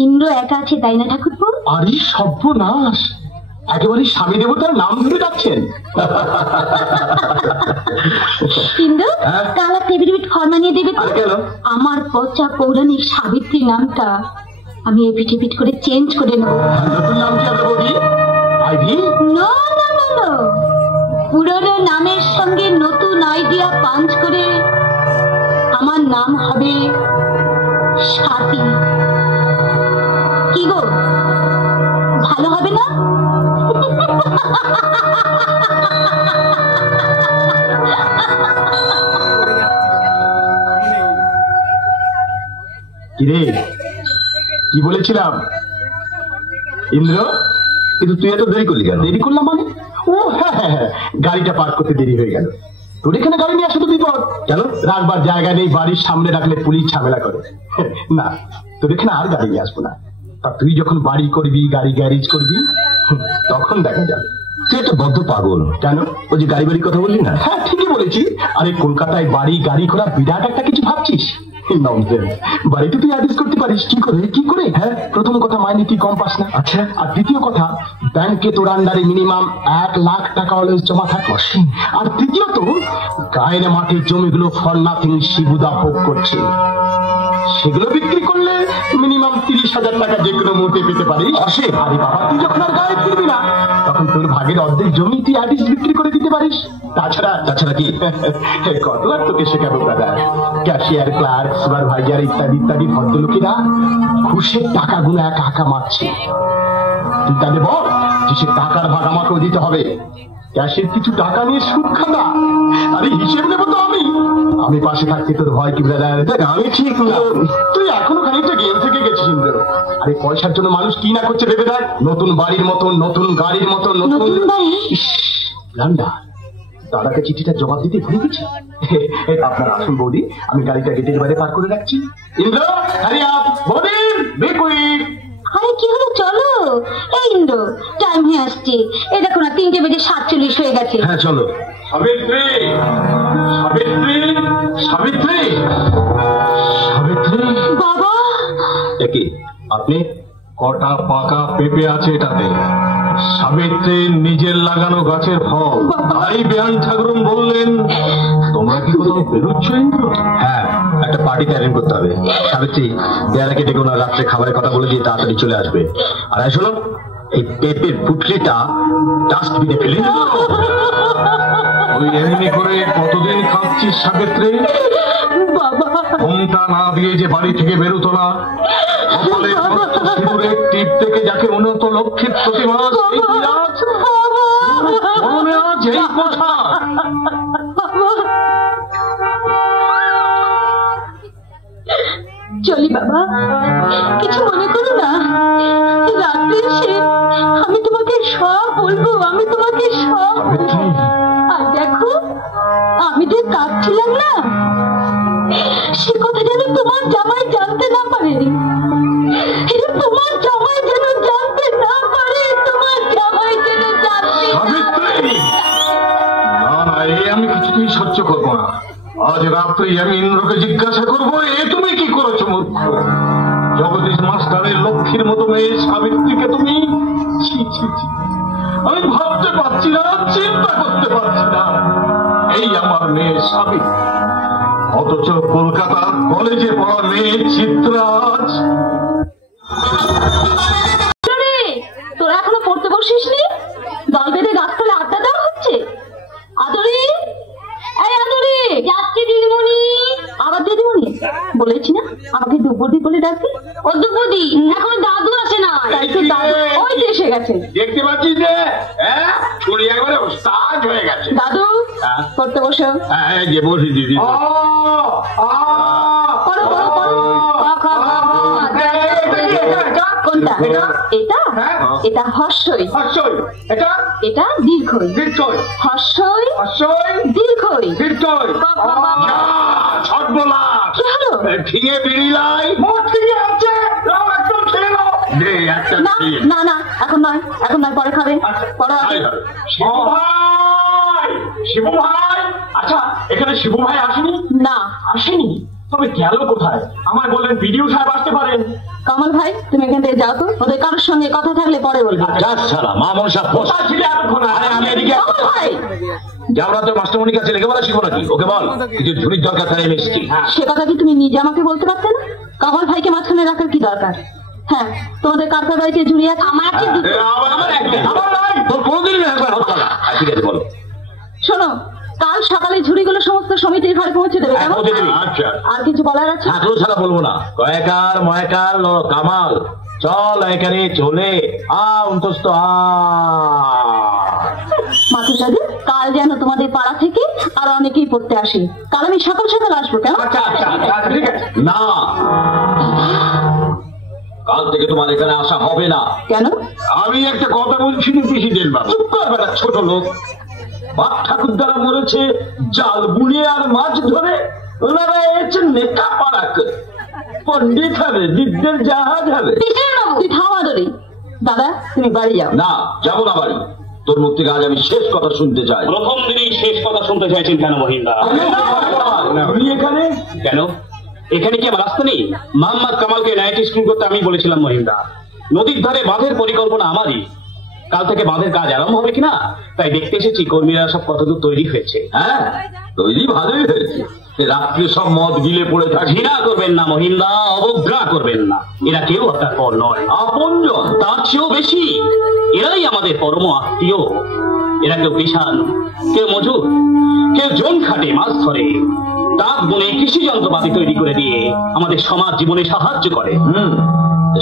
ইন্দ্র একা আছে তাই না ঠাকুরপো? আরে সর্বনাশ, একেবারে স্বামী দেবতার নাম ধরে ডাকছেন। ইন্দ্র, হ্যাঁ? কাল একটা এফিডেভিট ফর্ম আনিয়ে দেবে তো? আর কেন? আমার পচা পৌরাণিক সাবিত্রী নামটা আমি এফিডেভিট করে চেঞ্জ করে নেবো। নতুন নাম কি হবে বৌদি? Ivy? No no no no, পুরনো নামের সঙ্গে নতুন আইডিয়া পাঞ্চ করে আমার নাম হবে স্বাতী। কি গো, ভালো হবে না? কিরে, কি বলেছিলাম? ইন্দ্র, কিন্তু তুই এত দেরি করলি কেন? দেরি করলাম মানে? ও হ্যাঁ হ্যাঁ হ্যাঁ, গাড়িটা পার্ক করতে দেরি হয়ে গেল। তোর এখানে গাড়ি নিয়ে আসা তো বিপদ। কেন? রাখবার জায়গা নেই, বাড়ির সামনে রাখলে পুলিশ ঝামেলা করে। না, তোর এখানে আর গাড়ি নিয়ে আসবো না। তা তুই যখন বাড়ি করবি, গাড়ি গ্যারেজ করবি, তখন দেখা যাবে। তুই একটা বদ্ধ পাগল। কেন? ওই যে গাড়ি বাড়ির কথা বললি না? হ্যাঁ ঠিকই বলেছি। আরে কলকাতায় বাড়ি গাড়ি ঘোড়া বিরাট একটা কিছু ভাবছিস। ননসেন্স। বাড়িতে তুই অ্যাডজাস্ট করতে পারিস। কি করে? কি করে? হ্যাঁ, প্রথম কথা মাইনে তুই কম পাস না। আচ্ছা। আর দ্বিতীয় কথা, ব্যাংকে তোর আন্ডারে মিনিমাম 1 লাখ টাকা অলওয়েজ জমা থাকে। আর তৃতীয়ত, গায়ের মাটির জমিগুলো ফর নাথিং শিবুদা ভোগ করছে। সেগুলো বিক্রি করলে মিনিমাম 30,000 টাকা যে কোনো মুহূর্তে পেতে পারিস। আরে বাবা, তুই যখন আর গায়ে ফিরবি না, তখন তোর ভাগের অর্ধেক জমি তুই আর্টিস্ট বিক্রি করে দিতে পারিস। তাছাড়া কি কত আর তোকে শেখাবো দাদা। ক্যাশিয়ার, ক্লার্ক, সুপারভাইজার ইত্যাদি ইত্যাদি ভদ্রলোকেরা ঘুষের টাকাগুলো একা একা মারছে। তুই তাদের বল যে সে টাকার ভাগ আমাকেও দিতে হবে। ক্যাশের কিছু টাকা নিয়ে সুদ খাতা, আরে হিসেব নেবো তো আমি পাশে থাকতে তোর ভয় কি ব্রাদার? আমি ঠিক তুই এখনো খানিকটা গেম থেকে গেছিস ইন্দ্র। আরে পয়সার জন্য মানুষ কি না করছে ভেবে দেখ। নতুন বাড়ির মতন, নতুন গাড়ির মতন, নতুন দাদাকে চিঠিটা জবাব দিতে ভুলে গেছি। আপনার আসুন বৌদি, আমি গাড়িটা গেটের বাইরে পার করে রাখছি। ইন্দ্র আরে বৌদি আরে কি হলো, চলো। এই ইন্দ্র, টাইম হয়ে আসছে। এই দেখো না, 3:47 হয়ে গেছে। হ্যাঁ চলো। সাবিত্রী, সাবিত্রী, সাবিত্রী, সাবিত্রী। বাবা, কি আপনি? কটা পাকা পেঁপে আছে এটাতে। সাবিত্রীর নিজের লাগানো গাছের ফল। তাই বেয়ান ঠাকুরুন বললেন তোমরা কি কোথাও বেরোচ্ছ? হ্যাঁ, একটা পার্টিতে অ্যারেঞ্জ করতে হবে। সাবিত্রী, বেয়ারাকে ডেকে ওনার রাত্রে খাবারের কথা বলে দিয়ে তাড়াতাড়ি চলে আসবে। আর শোনো, এই পেঁপের পুটলিটা ডাস্টবিনে ফেলে তুই এমনি করে কতদিন খাচ্ছিস সাবিত্রী? ঘুমটা না দিয়ে যে বাড়ি থেকে বেরোতো না, টিপ থেকে যাকে মনে হতো লক্ষ্মীর প্রতিমা, চলি বাবা, কিছু মনে করো না। রাত্রে সে আমি তোমাকে সব বলবো, আমি তোমাকে সব বলবো। আর দেখো, আমি যে কাঁদছিলাম না, সে কথা যেন তোমার জামাই জানতে না পারে। তোমার জামাই যেন জানতে না পারে, তোমার জামাই যেন জানতে আমি কিছুতেই সহ্য করবো না। আজ রাত্রে আমি ইন্দ্রকে জিজ্ঞাসা করবো, এ তুমি কি করেছো মূর্খ? জগদীশ মাস্টারের লক্ষ্মীর মতো মেয়ে সাবিত্রীকে তুমি, আমি ভাবতে পারছি না, চিন্তা করতে পারছি না। এই আমার মেয়ে সাবিত্রী, অথচ কলকাতার কলেজে পড়া মেয়ে চিত্রাজ। তোরা এখনো পড়তে বসিসনি? দল বেঁধে গাছতলে আড্ডা দেওয়া হচ্ছে। আদরি, এই আদরি, যাচ্ছি দিদিমণি। আবার দিদিমণি? বলেছি না আমাকে দুবদি বলে ডাকি। ও দুবদি, এখন দাদু আসে না। তাই তো দাদু ওই এসে গেছে। দেখতে পাচ্ছিস যে ছুরি একবারে ওস্তাদ হয়ে গেছে। দাদু পড়তে বসো। হ্যাঁ, যে বসি দিদি। পড়ো পড়ো পড়ো। কোনটা? এটা? এটা হর্ষই। হর্ষই। এটা? এটা দীর্ঘই। দীর্ঘই। হর্ষই। হর্ষই। দীর্ঘই। দীর্ঘই। ছট বলা। কি হলো? ঠিয়ে বিড়িলাই। মোট ঠিয়ে আছে। একদম ছেড়ে দাও। না না না, এখন নয়, এখন নয়, পরে খাবে। পরে শিবু ভাই, শিবু ভাই। আচ্ছা, এখানে শিবু ভাই আসেনি? না, আসেনি। তবে গেল কোথায়? আমায় বললেন বিডিও সাহেব আসতে পারেন। কামাল ভাই, তুমি এখান থেকে যাও তো, ওদের কারোর সঙ্গে কথা থাকলে পরে বলবে। মা মনসা আমরা তো মাস্টারমণির কাছে লেখাপড়া শিখবো নাকি? ওকে বল কিছু ঝুড়ির দরকার, তাই আমি এসেছি। সে কথা কি তুমি নিজে আমাকে বলতে পারতে না? কামাল ভাইকে মাঝখানে রাখার কি দরকার? হ্যাঁ, তোমাদের কারকার বাড়িতে ঝুড়ি আছে। আমার তোর কোনদিন ঠিক আছে, বলো। শোনো, কাল সকালে ঝুড়িগুলো সমস্ত সমিতির ঘরে পৌঁছে দেবে। আর কিছু বলার আছে? ছাড়া বলবো না। কয়েকার ময়কার কামাল, চল এখানে চলে অন্তস্ত মাতুসাদি, কাল যেন তোমাদের পাড়া থেকে আর অনেকেই পড়তে আসে। কাল আমি সকাল সকাল আসবো। কেন? না, কাল থেকে তোমার এখানে আসা হবে না। কেন? আমি একটা কথা বলছি প্রেসিডেন্ট বাবু। চুপ কর বেটা, ছোট লোক। বাপ ঠাকুর দ্বারা মরেছে জাল বুনিয়ে আর মাছ ধরে, ওনারা এসেছেন নেতা পাড়াক। পন্ডিত হবে, বিদ্যের জাহাজ হবে। তুই থামা ধরে। দাদা, তুমি বাড়ি যাও। না, যাবো না বাড়ি। তোর মুখ থেকে আজ আমি শেষ কথা শুনতে চাই। প্রথম দিনই শেষ কথা শুনতে চাইছেন কেন মহিন্দা? এখানে কেন? এখানে কি আমার রাস্তা নেই? মোহাম্মদ কামালকে নাইট স্কুল করতে আমি বলেছিলাম মহিন্দা। নদীর ধারে বাঁধের পরিকল্পনা আমারই। কাল থেকে বাঁধের কাজ আরম্ভ হবে কিনা তাই দেখতে এসেছি কর্মীরা সব কতদূর তৈরি হয়েছে। হ্যাঁ, তৈরি ভালোই হয়েছে। রাত্রে সব মদ গিলে পড়ে থাকে। ঘৃণা করবেন না মহিন্দা, অবজ্ঞা করবেন না, এরা কেউ আপনার পর নয়, আপনজন। তার চেয়েও বেশি এরাই আমাদের পরম আত্মীয়। এরা কেউ কিষান, কেউ মজুর, কেউ জন খাটে, মাছ ধরে, তাঁত বুনে কৃষি যন্ত্রপাতি তৈরি করে দিয়ে আমাদের সমাজ জীবনে সাহায্য করে।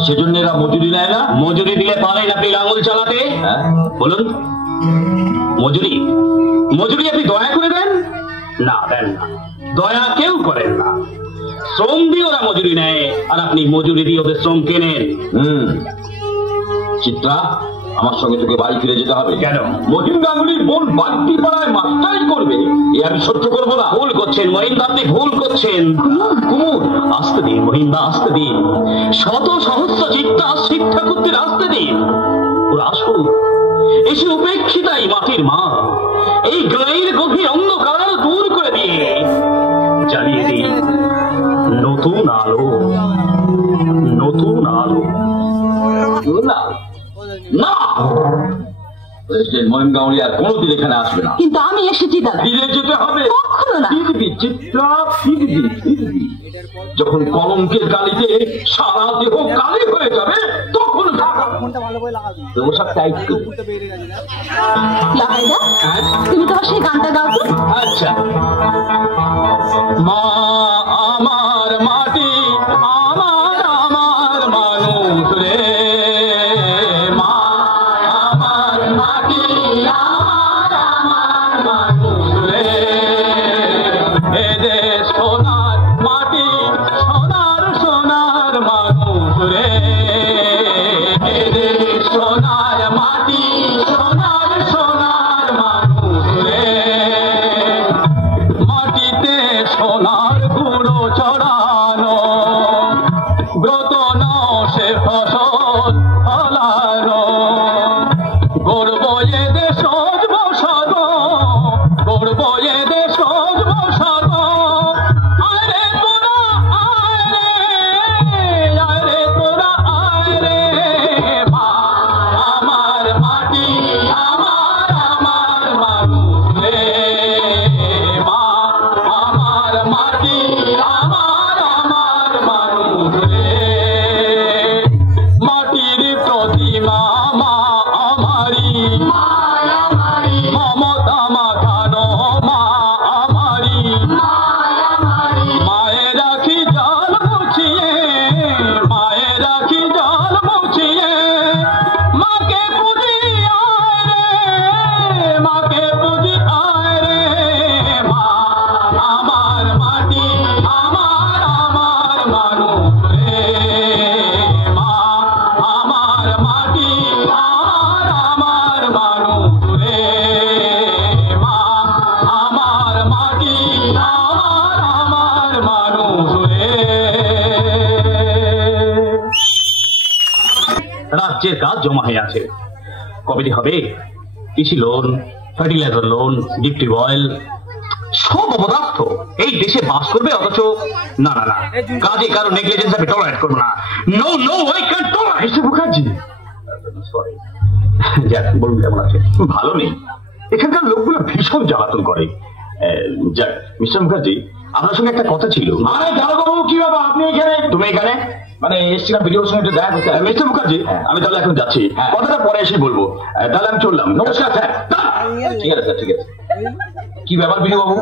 সেজন্য এরা মজুরি নেয় না? মজুরি দিলে পারেন আপনি আঙুল চালাতে? বলুন, মজুরি মজুরি আপনি দয়া করে দেন? না, দেন না, দয়া কেউ করেন না। শ্রম দিয়ে ওরা মজুরি নেয়, আর আপনি মজুরি দিয়ে ওদের শ্রম কেনেন। চিত্রা, আমার সঙ্গে তোকে বাড়ি ফিরে যেতে হবে। কেন? মহিম গাঙ্গুলির বোন বাড়তি পাড়ায় মাস্টারি করবে, এ আমি সহ্য করবো না। ভুল করছেন মহিন্দা, আপনি ভুল করছেন। কুমুর, আসতে দিন মহিন্দা, আসতে দিন। শত সহস্র চিত্তা শিব ঠাকুরদের আসতে দিন। ওরা আসুন, এসে উপেক্ষিতা এই মাটির মা, এই গায়ের গভীর অন্ধকার দূর করে দিয়ে জ্বালিয়ে দিন নতুন আলো, নতুন আলো। না না, মহিম গাঙ্গুলি আর কোনোদিন এখানে আসবে না। কিন্তু আমি এসেছি দাদা। ফিরে যেতে হবে। কখনো না। ফিরবি চিত্রা, ফিরবি ফিরবি। যখন কলঙ্কের কালিতে সারা দেহ কালি হয়ে যাবে তখন ওসব টাইট করবি। লাগাইদা, তুমি তোমার সেই গানটা গাও তো। আচ্ছা। মা আমার মাটি, আমার আমার মানুষ রে, মা আমার মাটি, আমার আমার মানুষ রে, এদে সোনার মাটি, সোনার সোনার মানুষ রে, এদে সোনার মাটি, সোনার সোনার মানুষ রে, মাটিতে সোনার গুঁড়ো চড়ানো, ব্রত সে ফসল ফলানো, গর্ব এ দেশ বসাদ, গর্ব এ দেশ বসাদ, আরে তোরা আয় রে, আরে তোরা আয় রে, মা আমার মাটি, আমার আমার মানুষ রে, মা আমার মাটি, আমার আমার মানুষ রে, মাটির প্রতিমা মা আমারি, মমতা মাখানো মা আমারি, মায়ের রাখি জল মুছিয়ে, মায়ের রাখি জল মুছিয়ে, মাকে পুজি আয় রে, মাকে পুজি আয় রে, মা আমার মাটি, আমার আমার মানুষ রে, মা আমার মাটি, আমার আমার মানুষ রে, মা আমার মাটি, আমার আমার মানুষ রে। রাজ্যের কাজ জমা হয়ে আছে, কবে যে হবে? কৃষি loan, fertiliser loan, deputy oil, সব অপদার্থ এই দেশে বাস করবে, অথচ না না না, কাজে কারো নেগলিজেন্স আমি টলারেট করবো না। No no, I can't tolerate. Mister Mukherjee, sorry, যাক, বলুন কেমন আছে? ভালো নেই, এখানকার লোকগুলো ভীষণ জ্বালাতন করে। যাক মিস্টার মুখার্জি, আপনার সঙ্গে একটা কথা ছিল। আরে দারোগাবু, কি বাবা আপনি এখানে? তুমি এখানে? মানে এসছিলাম ভিডিওর সঙ্গে একটু দেখা করতে। মিস্টার মুখার্জি, আমি তাহলে এখন যাচ্ছি, কথাটা পরে এসে বলবো। তাহলে আমি চললাম, নমস্কার স্যার। ঠিক আছে স্যার, ঠিক আছে। কি ব্যাপার বিজু বাবু,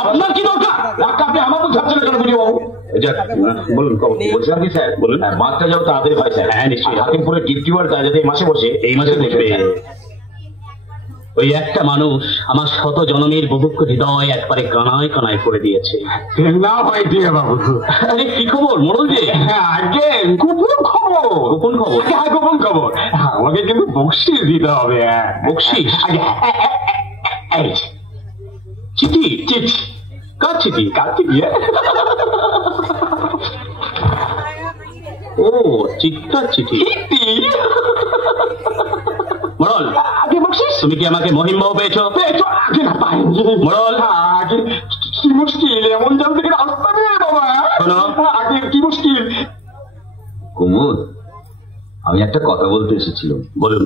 আপনার কি দরকার? রাগটা আপনি আমার মধ্যে ছাড়ছেন কেন বিজু বাবু? যাক, বলুন কখন? বলছিলাম কি স্যার, বলুন। মাছটা যাও তাড়াতাড়ি হয় স্যার। হ্যাঁ, নিশ্চয়ই। হাকিমপুরে ডিপটিওয়ার কাজ যাতে এই মাসে বসে, এই মাসে বসবে। ওই একটা মানুষ আমার শত জনমের বুভুক্ষ হৃদয় একবারে কানায় কানায় করে দিয়েছে। না ভাই দিয়ে বাবু। আরে কি খবর মোড়ল যে? আগে গোপন খবর। গোপন খবর? হ্যাঁ, গোপন খবর। আমাকে কিন্তু বকশিস দিতে হবে। বকশিস? আগে এই চিঠি? চিঠি। কার চিঠি? কালকে গিয়ে ও, চিত্তার চিঠি। মোড়ল, আগে বকশিস। তুমি কি আমাকে মহিমবাবু পেয়েছো? পেয়েছো? আগে না পাইনি মোড়ল। আগে কি মুশকিল, এমন জাল থেকে রাস্তা নেই বাবা। শোনো। আগে কি মুশকিল। কুমুদ, আমি একটা কথা বলতে এসেছিলাম। বলুন।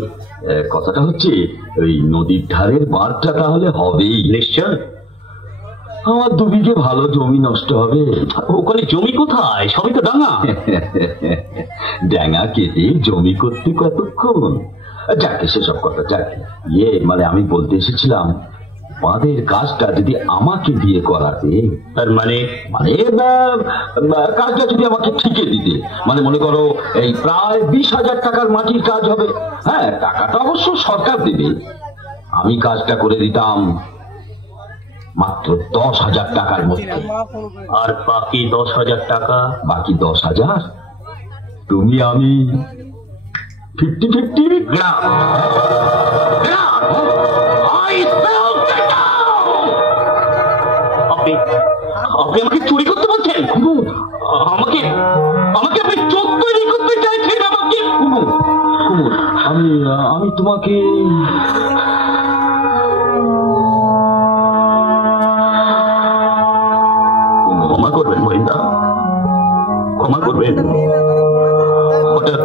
কথাটা হচ্ছে ওই নদীর ধারের বাঁধটা তাহলে হবেই। নিশ্চয়। আমার 2 বিঘে ভালো জমি নষ্ট হবে। ওখানে জমি কোথায়? সবই তো ডাঙা। ডাঙা কেটে জমি করতে কতক্ষণ? যাকে সেসব কথা যাকে। মানে আমি বলতে এসেছিলাম, বাঁধের কাজটা যদি আমাকে দিয়ে করাতে, তার মানে কাজটা যদি আমাকে ঠিকে দিতে, মানে মনে করো এই প্রায় 20,000 টাকার মাটির কাজ হবে। হ্যাঁ, টাকাটা অবশ্য সরকার দেবে, আমি কাজটা করে দিতাম মাত্র 10,000 টাকার মধ্যে। আর বাকি 10,000 টাকা? বাকি 10,000 তুমি আমি 50-50। আপনি আমাকে চুরি করতে বলছেন? আমাকে আমাকে আপনি চোখ তৈরি করতে চাইছেন আমাকে? আমি তোমাকে ক্ষমা করবেন মহিন্দা, ক্ষমা করবেন। হঠাৎ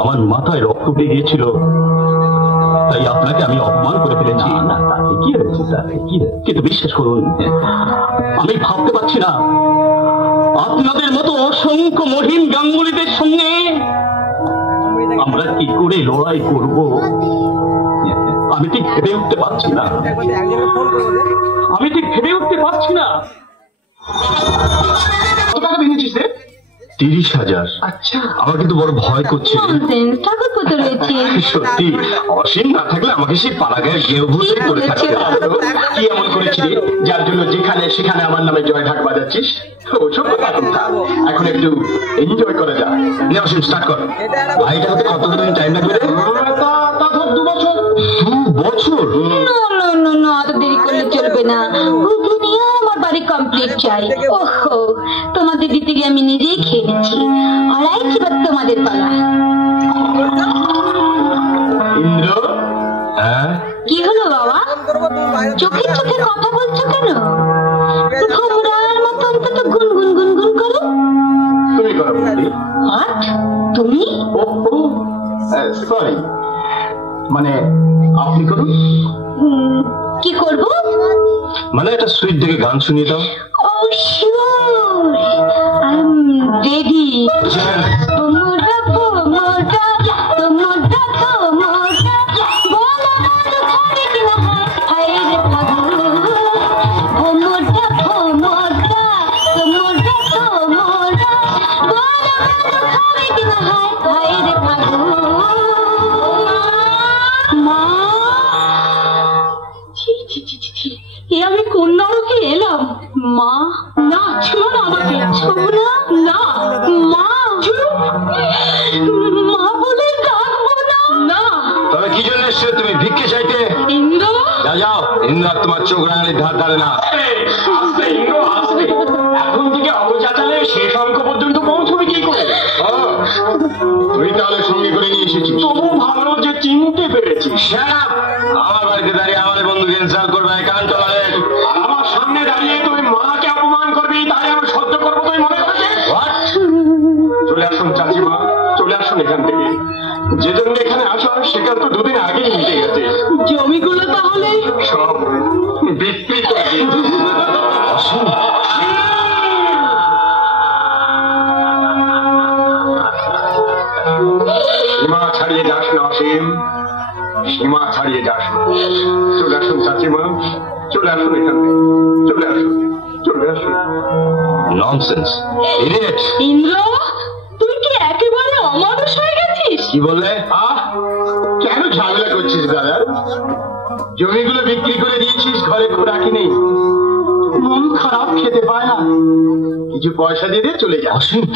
আমার মাথায় রক্ত উঠে গিয়েছিল, তাই আপনাকে আমি অপমান করে ফেলেছি। না, তাতে কি হয়েছে? কিন্তু বিশ্বাস করুন, আমি ভাবতে পারছি না আপনাদের মতো অসংখ্য মহিম গাঙ্গুলিদের সঙ্গে আমরা কি করে লড়াই করব। আমি ঠিক ভেবে উঠতে পারছি না। কত টাকা ভেঙেছিস রে? 30,000। আচ্ছা, আমার কিন্তু বড় ভয় করছে। ঠাকুর কত রয়েছে? সত্যি অসীম না থাকলে আমাকে সেই পাড়াগাঁয়ের গেঁয়ো করে থাকতে হতো। কি এমন করেছিলি যার জন্য যেখানে সেখানে আমার নামে জয় ঢাক বাজাচ্ছিস? ওসব কথা এখন একটু এনজয় করা যাক। অসীম স্টার্ট কর। ভাইটা হতে কতদিন টাইম লাগবে রে? তা ধর 2 বছর। 2 বছর? না, অত দেরি করলে চলবে না। বুদ্ধি নিয়ে আমার বাড়ি কমপ্লিট চাই। ওহো, তোমাদের দিতে গিয়ে আমি নিজেই খেয়ে নিচ্ছি। অলরাইট, এবার তোমাদের পালা। ইন্দ্র, হ্যাঁ কি হলো বাবা? চোখে চোখে কথা বলছো কেন? ভোমরার মতো অন্তত গুনগুন গুনগুন করো। তুমি করো বৌদি। আট, তুমি? সরি, মানে আপনি করুন। কি করবো? মানে একটা সুইট দেখে গান শুনিয়ে দাও। ও শিওর, আই এম রেডি। তোমরা তোমরা তোমরা তোমরা বলো খাবে কিনা হায় রে ফাগুন। তোমরা তোমরা তোমরা তোমরা বলো খাবে কিনা হায় রে ফাগুন। মা, এ আমি কোন নরকে এলাম? মা, না ছিল না আমাকে। ছোনা না, মা মা বলে ডাকবো না। না, তবে কি জন্য এসছো তুমি? ভিক্ষে চাইতে? ইন্দ্র, যাও, ইন্দ্র তোমার চোখ রাঙালির ধার ধারে না। আস্তে ইন্দ্র, আস্তে। এখন থেকে অবচাচালে শেষ অঙ্ক পর্যন্ত পৌঁছবি কি করে? তুই তাহলে সঙ্গে করে নিয়ে এসেছিস। তবু ভালো যে চিনতে পেরেছিস। আমার বাড়িতে দাঁড়িয়ে আমাদের বন্ধুকে ইনসাল্ট করবে, কান চলারে। আমার সামনে দাঁড়িয়ে তুই মাকে অপমান করবি, তাই আমি সহ্য করবো তুই মনে করেছিস? চলে আসুন চাচিমা, চলে আসুন এখান থেকে। যে জন্য এখানে আসা সেখান তো 2 দিন আগেই মিটে গেছে। জমিগুলো তাহলে সব বিক্রি করে দিয়েছে। সীমা ছাড়িয়ে যাস না অসীম, সীমা ছাড়িয়ে যাস না। চলে আসুন চাচিমা, চলে আসুন এখান থেকে, চলে আসুন, চলে আসুন। Nonsense, idiot. ইন্দ্র, তুই কি একেবারে অমানুষ হয়ে গেছিস? কি বললে? কেন ঝামেলা করছিস দাদা? জমিগুলো বিক্রি করে দিয়েছিস, ঘরে খোরাকি নেই, মন খারাপ, খেতে পায় না, কিছু পয়সা দিয়ে দিয়ে চলে যা।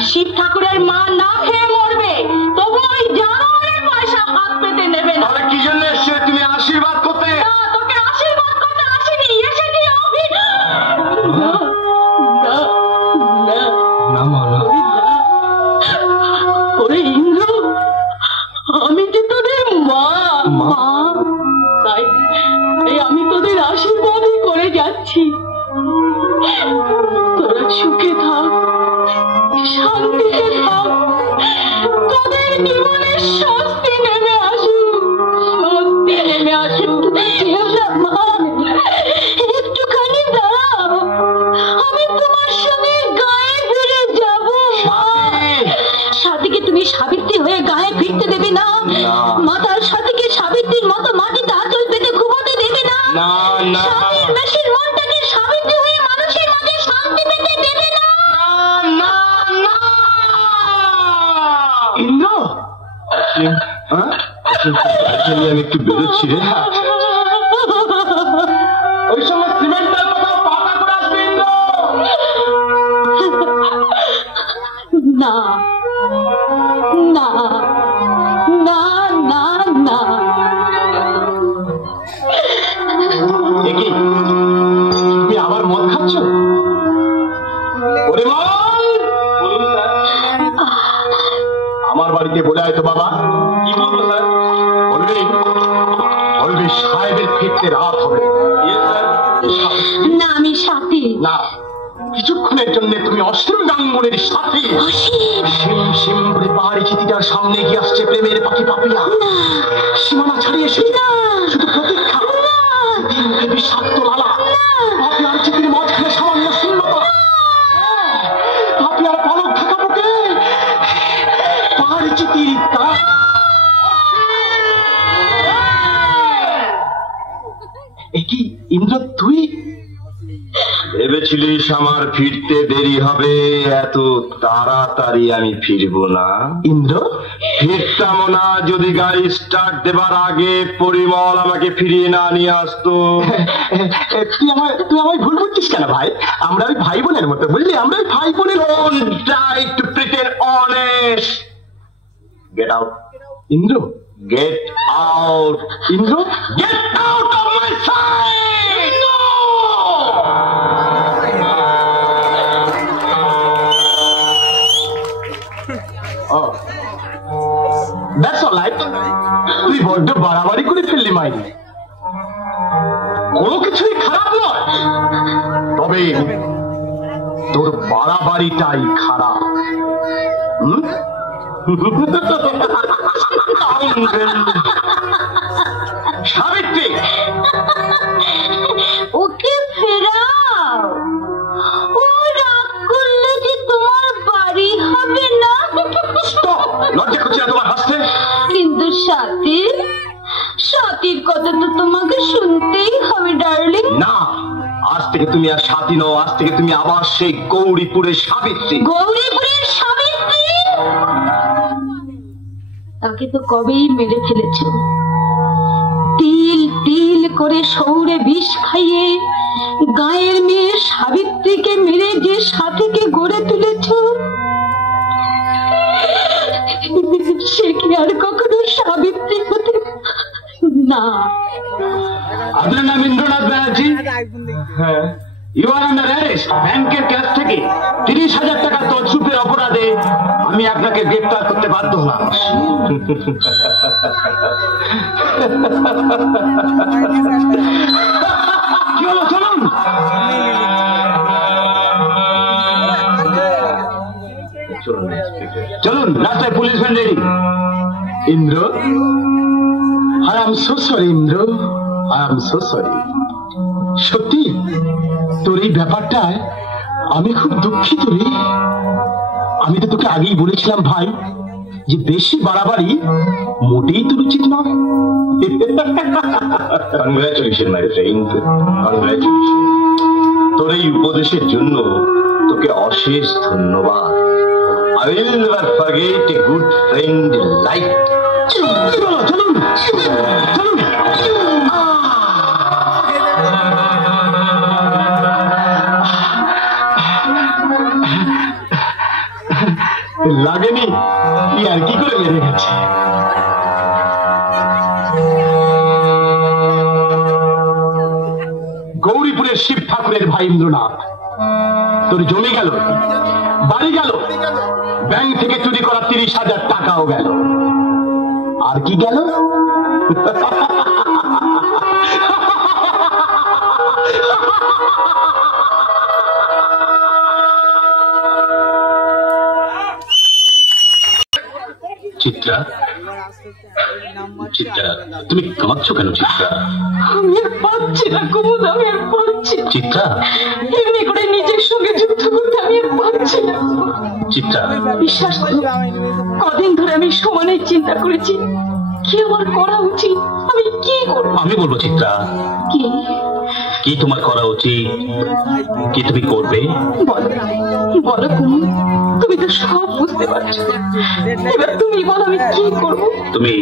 শিব ঠাকুরের মা না খেয়ে মরবে, তবু ওই জানোয়ারের পয়সা হাত পেতে নেবে না। তাহলে কি জন্য এসছে তুমি আশীর্বাদ করতে? না, তোকে আশীর্বাদ করতে আসিনি, এসেছি আমি। ওরে ইন্দ্র, আমি যে তোদের মা, তাই আমি তোদের আশীর্বাদই করে যাচ্ছি। তোরা সুখে থাক, শান্তিতে থাক, তোদের জীবনে স্বস্তি নেমে আসুক, স্বস্তি নেমে আসুক। মা, একটুখানি দাঁড়া। একটু বেরোচ্ছি রে। ওই সময় সিমেন্টের কোথাও পাতা করে আসবে ইন্দ্র। না না না না না। কি তুমি আবার মদ খাচ্ছ? ওরে মল, বলুন স্যার। আমার বাড়িতে বলে আয় তো বাবা। কি বলবো স্যার? বলবি সাহেবের ফিরতে রাত হবে। না আমি সাথী না, কিছুক্ষণের জন্য তুমি অসীম গাঙ্গুলির সাথে। শিম শিম করে পাহাড়ি চিঠিটার সামনে গিয়ে আসছে প্রেমের পাখি পাপিয়া। সীমানা ছাড়িয়ে এসে শুধু প্রতীক্ষা। বিষাক্ত লালা পাপিয়ার চিঠির মাঝখানে সামান্য শূন্যতা। পাপিয়ার পলক থাকা বুকে পাহাড়ি চিঠি তার। কি ইন্দ্র তুই ভেবেছিলিস আমার ফিরতে দেরি হবে? এত তাড়াতাড়ি আমি ফিরবো না ইন্দ্র? ফিরতাম না যদি গাড়ি স্টার্ট দেবার আগে পরিমল আমাকে ফিরিয়ে না নিয়ে আসতো। তুই আমায় ভুল বুঝছিস কেন ভাই? আমরা ওই ভাই বোনের মতো, বুঝলি? আমরা ওই ভাই বোনের। Don't try to pretend honest. Get out. Indra, Get out. Indra, Get out of my sight. No. Oh, that's all right. তুই বড্ড বাড়াবাড়ি করে ফেললি মাইরি। কোনো কিছুই খারাপ নয়, তবে তোর বাড়াবাড়িটাই খারাপ। সাবিত্রী, ওকে ফেরাও। ও রাগ করলে যে তোমার বাড়ি হবে না। লজ্জা করছি না তোমার হাসতে? কিন্তু সাথীর কথা তো তোমাকে শুনতেই হবে ডার্লিং। না, আজ থেকে তুমি আর সাথী নও, আজ থেকে তুমি আবার সেই গৌরীপুরের সাবিত্রী। গৌরীপুরের সাবিত্রী? তাকে তো কবেই মেরে ফেলেছ। তিল তিল করে সৌরে বিষ খাইয়ে গায়ের মেয়ে সাবিত্রীকে মেরে যে সাথীকে গড়ে তুলেছ, সে কি আর কখনো সাবিত্রী হতে? না। আপনার নাম ইন্দ্রনাথ ব্যানার্জি? হ্যাঁ। You are under arrest. ব্যাংকের কাছ থেকে 30,000 টাকা তছরুপের অপরাধে আমি আপনাকে গ্রেফতার করতে বাধ্য হলাম। কি হলো? চলুন। চলুন, রাস্তায় police van ready. Indra, I am so sorry Indra, I am so sorry। সত্যি তোর এই ব্যাপারটায় আমি খুব দুঃখিত রে। আমি তো তোকে আগেই বলেছিলাম ভাই, যে বেশি বাড়াবাড়ি মোটেই তোর উচিত নয়। Congratulations, my friend. Congratulations. তোর এই উপদেশের জন্য তোকে অশেষ ধন্যবাদ। I will never forget a good friend like you. চলুন চলুন। লাগেনি, কি আর কি করে মেরে গেছে। গৌরীপুরের শিব ঠাকুরের ভাই ইন্দ্রনাথ, তোর জমি গেল, বাড়ি গেল, ব্যাংক থেকে চুরি করা 30,000 টাকাও গেল। আর কি গেল? চিত্রা, চিত্রা, তুমি কাঁদছো কেন? চিত্রা, আমি আর পারছি না কুমুদ, আমি আর পারছি না। চিত্রা, এমনি করে নিজের সঙ্গে যুদ্ধ করতে আমি আর পারছি না। চিত্রা, বিশ্বাস করো, কদিন ধরে আমি সমানে চিন্তা করেছি কি আমার করা উচিত, আমি কি করবো। আমি বলবো চিত্রা, কি কি তোমার করা উচিত, কি তুমি করবে? বলো বলো কুমুদ, তুমি তো সব বুঝতে পারছো, এবার তুমি বলো আমি কি করবো। তুমি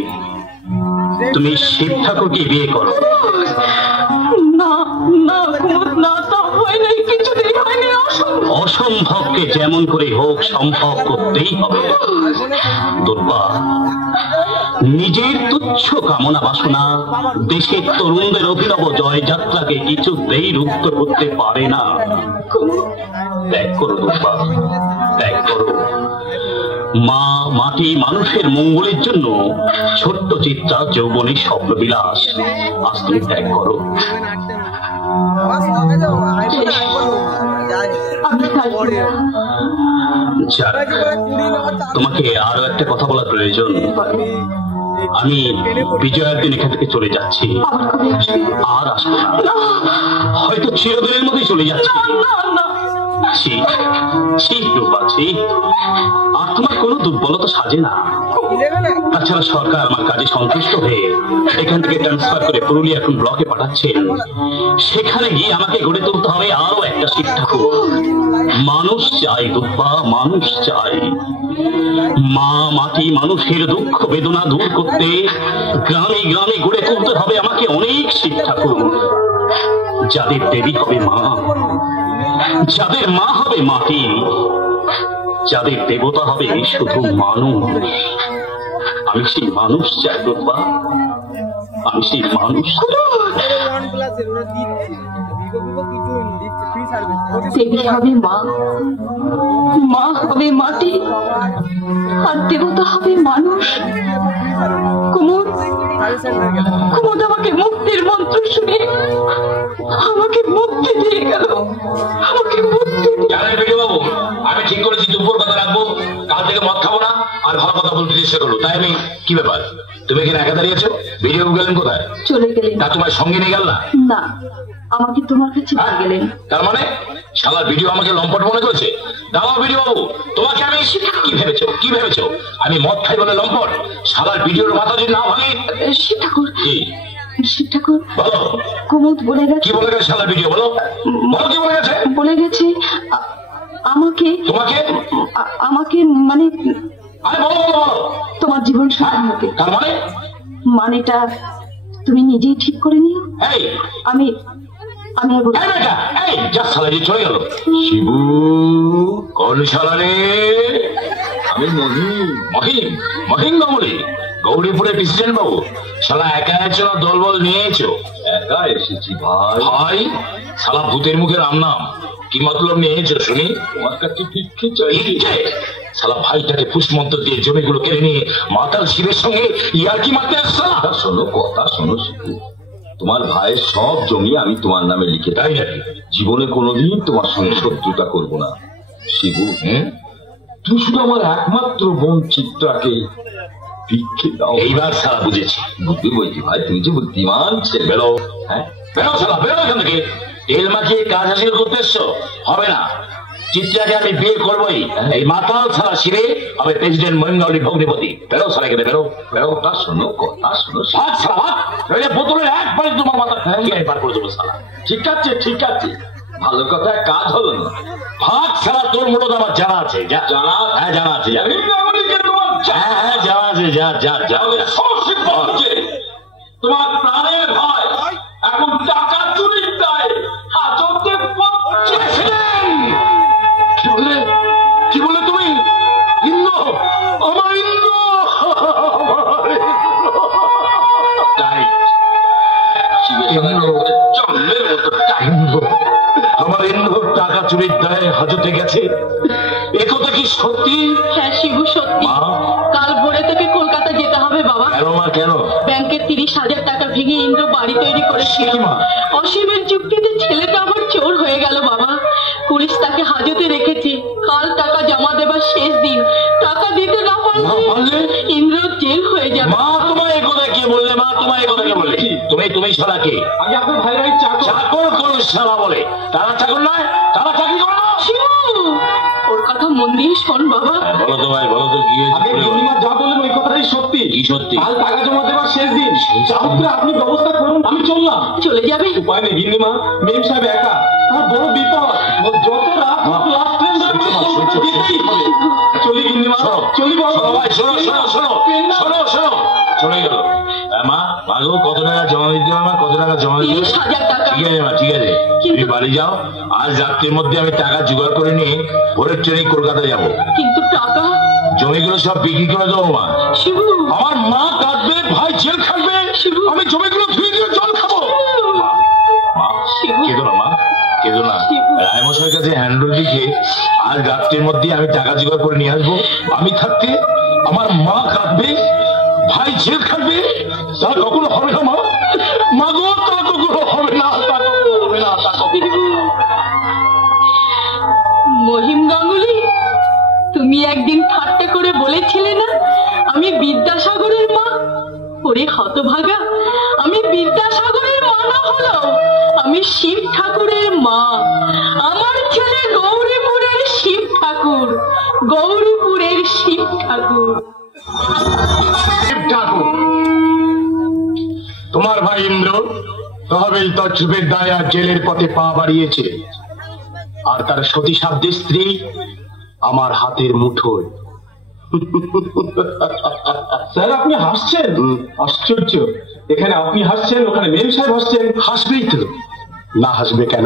তুমি শিব ঠাকুরকে বিয়ে করো। না না কুমুদ, না, তা হয় নাই, কিছুতেই হয়নি, অসম্ভব। অসম্ভবকে যেমন করে হোক সম্ভব করতেই হবে। দুর্বা, নিজের তুচ্ছ কামনা বাসনা দেশের তরুণদের অভিনব জয়যাত্রাকে কিছুতেই রুদ্ধ করতে পারে না। ত্যাগ করো দুর্বা, ত্যাগ করো। মা, মাটি, মানুষের মঙ্গলের জন্য ছোট্ট চিত্রা যৌবনের স্বপ্নবিলাস আজ তুমি ত্যাগ করো। তোমাকে আরো একটা কথা বলার প্রয়োজন। আমি বিজয়ার দিন এখান থেকে চলে যাচ্ছি, আর আসবো না, হয়তো চিরদিনের মধ্যেই চলে যাচ্ছি। আর তোমার কোনো দুর্বলতা সাজে না। তাছাড়া সরকার আমার কাজে সন্তুষ্ট হয়ে এখান থেকে ট্রান্সফার করে পুরুলিয়া এখন ব্লকে পাঠাচ্ছেন। সেখানে গিয়ে আমাকে গড়ে তুলতে হবে আরো একটা শিব ঠাকুর। মানুষ চাই দুর্বা, মানুষ চাই। মা, মাটি, মানুষের দুঃখ বেদনা দূর করতে গ্রামে গ্রামে গড়ে তুলতে হবে আমাকে অনেক শিব ঠাকুর, যাদের দেবী হবে মা, যাদের মা হবে মাটি, যাদের দেবতা হবে শুধু মানুষ। আমি সেই মানুষ চাই দুর্বা, আমি সেই মানুষ। দেবী হবে মা, মা হবে মাটি, আর দেবতা হবে মানুষ। কুমুদ, কুমুদ আমাকে মুক্তির মন্ত্র শুনিয়ে আমাকে মুক্তি দিয়ে গেল, আমাকে মুক্তি। জানেন বিজয় বাবু, আমি ঠিক করেছি দুপুর কথা রাখবো, কাল থেকে মদ খাবো না, আর ভালো কথা বলতে চেষ্টা করবো। তাই আমি, কি ব্যাপার, তুমি এখানে একা দাঁড়িয়েছো? বিজয় বাবু গেলেন কোথায়? চলে গেলেন। তা তোমার সঙ্গে নিয়ে গেল না? না, আমাকে তোমার কাছে নিয়ে গেলেন। তার মানে শালার ভিডিও আমাকে লম্পট মনে করেছে? দাঁড়াও বিজয় বাবু, তোমাকে আমি কি ভেবেছো, কি ভেবেছো আমি মদ খাই বলে লম্পট? শালার ভিডিওর মাথা যদি না ভাঙে। শিব ঠাকুর, কি শিব ঠাকুর, বলো। কুমুদ বলে গেছে। কি বলে গেছে শালার ভিডিও? বলো, বলো কি বলে গেছে? বলে গেছে আমাকে, তোমাকে, আমাকে মানে আরে বলো বলো বলো। তোমার জীবন সঙ্গী হতে। তার মানে? মানেটা তুমি নিজেই ঠিক করে নিও। এই আমি আমি আর বলবো এই বেটা, এই যা শালা যে চলে গেল। শিবু, কোন শালা রে? আমি মহিম, মহিম, মহিম মামুলি, গৌরীপুরের প্রেসিডেন্ট বাবু। শালা একা এসেছো না দলবল নিয়ে এসেছো? একা এসেছি ভাই। ভাই, শালা ভূতের মুখে রাম নাম, কি মতলব নিয়ে এসেছো শুনি? তোমার কাছে ভিক্ষে চাই। শালা ভাইটাকে পুষ্মন্ত্র দিয়ে জমিগুলো কেড়ে নিয়ে মাতাল শিবের সঙ্গে ইয়ার্কি মারতে আসছো না? শোনো, কথা শোনো শিবু, তোমার ভাইয়ের সব জমি আমি তোমার নামে লিখে তাই নাকি? জীবনে কোনোদিন তোমার সঙ্গে শত্রুতা করবো না। শিবু, তুমি শুধু আমার একমাত্র বোন চিত্রাকে ভিক্ষে দাও। এইবার শালা বুঝেছি। বুদ্ধি বলছি ভাই, তুমি যে বুদ্ধিমান ছেলে। বেরো, হ্যাঁ, বেরো শালা, বেরো এখান থেকে। তেল মাখিয়ে কাজ হাসিল করতে এসছো? হবে না। চিত্রাকে আমি বিয়ে করবোই। এই মাতাল ছাড়া শিবে হবে প্রেসিডেন্ট মহিমগৌরী ভগ্নিপতি। বেরো শালা, কেটে বেরো, বেরো। কথা শোনো, কথা শোনো। ভাগ শালা, ভাগ। নইলে বোতলের একবারে তোমার মাথা খেয়ে বার করে দেবো শালা। ঠিক আছে, ঠিক আছে, ভালো কথা, কাজ হলো না। ভাগ শালা, তোর মূলত আমার জানা আছে। জানা? হ্যাঁ জানা আছে, যা। তোমার হ্যাঁ জানা আছে, যা যা যা। তোমার প্রাণের ভয় এখন টাকা চুরির দায় হাজতে পড়ছে। কি বলে, কি বলে তুমি? ইন্দ্র, আমার ইন্দ্র, আমার ইন্দ্র টাকা চুরির দায়ে হাজতে গেছে। একথা কি সত্যি? হ্যাঁ শিবু, সত্যি। কাল ভোরে থেকে কলকাতা যেতে হবে বাবা। কেন মা, কেন? ব্যাংকের 30,000 টাকা ভেঙে ইন্দ্র বাড়ি তৈরি করেছিল। অসীমের যুক্তিতে ছেলেটা আবার চোর হয়ে গেল বাবা। পুলিশ তাকে হাজতে রেখেছে। কাল টাকা জমা দেবার শেষ দিন। টাকা দিতে না পারলে ইন্দ্র জেল হয়ে যাবে। মা, তোমায় এই কথা কে বললে? মা, তোমায় এই কথা কে বললে? তুমি শালাকে আগে আপনার ভাইরাই চাকর কোন শালা বলে? তারা চাকর নয়, তারা চাকরি করে না। ওর কথা মন দিয়ে শোন বাবা। বলো তো ভাই, বলো তো কি হয়েছে? যা বললেন ওই কথাটাই সত্যি। কি সত্যি? কাল টাকা জমা দেওয়ার শেষ দিন। চাকরি আপনি ব্যবস্থা করুন, আমি চললাম। চলে যাবে? উপায় নেই গিন্নিমা, মেম সাহেব একা, তার বড় বিপদ। যত রাত হোক লাস্ট ট্রেন যেতেই হবে। চলি গিন্নিমা, চলি। শোনো ভাই, শোনো শোনো শোনো শোনো শোনো, চলে গেল। মা, মাগো কত টাকা জমা দিতে হবে, কত টাকা জমা দিতে হবে? 30,000 টাকা। ঠিক আছে মা, ঠিক আছে, তুমি বাড়ি যাও। আজ রাত্রির মধ্যে আমি টাকা জোগাড় করে নিয়ে ভোরের ট্রেনে কলকাতা যাবো। কিন্তু টাকা জমিগুলো সব বিক্রি করে দেবো মা। শিবু, আমার মা কাঁদবে, ভাই জেল খাটবে, আমি জমিগুলো ধুয়ে দিয়ে জল খাবো। মা কেঁদো না, মা কেঁদো না। রায়মশাইয়ের কাছে হ্যান্ডল লিখে আজ রাত্রির মধ্যে আমি টাকা জোগাড় করে নিয়ে আসবো। আমি থাকতে আমার মা কাঁদবে, ভাই জেল খাটবে, তা কখনো হবে না মা। মা গো, তা কখনো হবে না, তা কখনো হবে না, তা কখনো। মহিম গাঙ্গুলি, তুমি একদিন ঠাট্টা করে বলেছিলে না আমি বিদ্যাসাগরের মা? ওরে হতভাগা, আমি বিদ্যাসাগরের মা না হলো আমি শিব ঠাকুরের মা। আমার ছেলে গৌরীপুরের শিব ঠাকুর, গৌরীপুরের শিব ঠাকুর। ঠাকুর, তোমার ভাই ইন্দ্র তহবিল তছরূপের দায় আর জেলের পথে পা বাড়িয়েছে, আর তার সতী সাধ্যের স্ত্রী আমার হাতের মুঠোয়। স্যার আপনি হাসছেন? আশ্চর্য, এখানে আপনি হাসছেন, ওখানে মেম সাহেব হাসছেন। হাসবেই তো, না হাসবে কেন?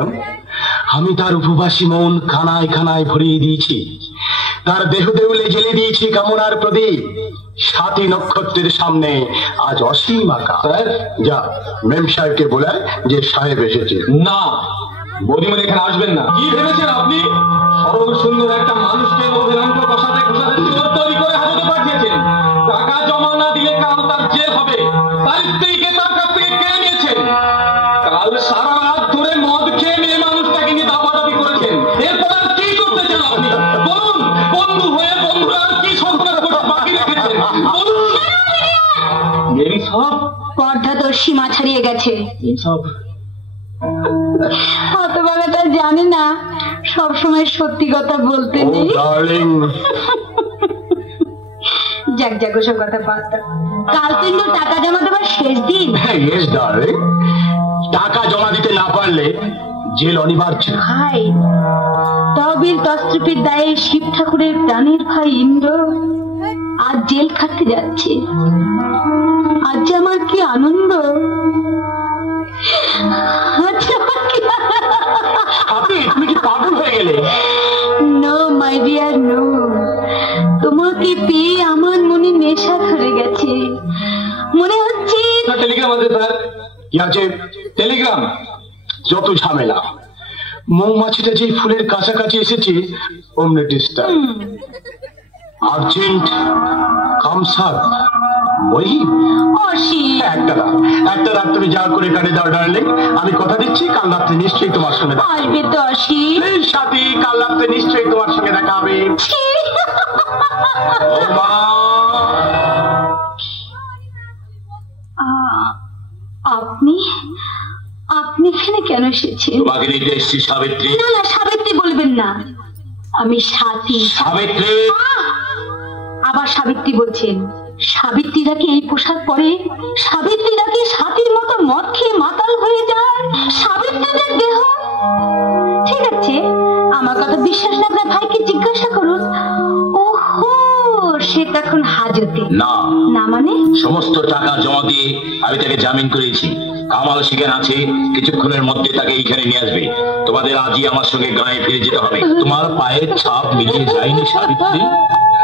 আমি তার উপবাসী মন খানায় খানায় ভরিয়ে দিয়েছি, তার দেহ দেউলে জেলে দিয়েছি কামনার প্রদীপ। 7ই নক্ষত্রের সামনে আজ অসীম আকাশ। যা মেম সাহেবকে বলায় যে সাহেব এসেছে। না, বৌদিমণি এখানে আসবেন না। কি ভেবেছেন আপনি? সরল সুন্দর একটা মানুষকে অভিনন্ত কষাতে কষাতে চোর তৈরি করে হাতে পাঠিয়েছেন। টাকা জমা না দিলে কাল তার জেল হবে। তার স্ত্রীকে তার কাছ থেকে কেড়ে নিয়েছেন। কাল সারা রাত ধরে মদ খেয়ে মেয়ে মানুষটাকে নিয়ে দাপাদাপি করেছেন। এরপর আর কি করতে চান আপনি বলুন? বন্ধু হয়ে বন্ধুরা আর কি সংস্কার করে বাকি রেখেছেন বলুন? মেরি সব পর্দা তোর সীমা ছাড়িয়ে গেছে। সব হতভাগাটা জানে না সবসময় সত্যি কথা বলতে ও নেই। ডার্লিং, যাক যাক ওসব কথা বাদ দাও। কাল কিন্তু টাকা জমা দেওয়ার শেষ দিন। ইয়েস ডার্লিং, টাকা জমা দিতে না পারলে জেল অনিবার্য। ভাই, তহবিল তছরূপের দায়ে শিব ঠাকুরের প্রাণের ভাই ইন্দ্র আজ জেল খাটতে যাচ্ছে। আজ যে আমার কি আনন্দ! তুমি কি পাগল হয়ে গেলে? নো মাই ডিয়ার নো, তোমাকে পেয়ে আমার মনে নেশা ধরে গেছে। মনে হচ্ছে টেলিগ্রাম আছে স্যার। কি আছে? টেলিগ্রাম। যত ঝামেলা, মৌমাছিটা যে ফুলের কাছাকাছি এসেছে অমনি ডিস্টার্ব। আর্জেন্ট কামসাদ ওই অসীম। একটা রাত তুমি যা করে কাটে দাও ডার্লিং। আমি কথা দিচ্ছি কাল রাত্রে নিশ্চয়ই তোমার সঙ্গে দেখা আসবে তো অসীম। সাথী, কাল রাত্রে নিশ্চয়ই তোমার সঙ্গে দেখা হবে। ও মা, আপনি আপনি এখানে কেন এসেছেন? তোমাকে নিতে এসছি সাবিত্রী। না না, সাবিত্রী বলবেন না, আমি সাথী। সাবিত্রী, আবার সাবিত্রী বলছেন? সাবিত্রীরা কি এই পোশাক পরে? সাবিত্রীরা কি সাথীর মতো মদ খেয়ে মাতাল হয়ে যায়? সাবিত্রীদের দেহ ঠিক আছে, আমার কথা বিশ্বাস না আপনার ভাইকে জিজ্ঞাসা করুন। ওহো, সে তখন হাজতে। না না মানে? সমস্ত টাকা জমা দিয়ে আমি তাকে জামিন করেছি। কামাল সেখানে আছে, কিছুক্ষণের মধ্যে তাকে এইখানে নিয়ে আসবে। তোমাদের আজই আমার সঙ্গে গায়ে ফিরে যেতে হবে। তোমার পায়ের ছাপ মিলিয়ে যায়নি সাবিত্রী?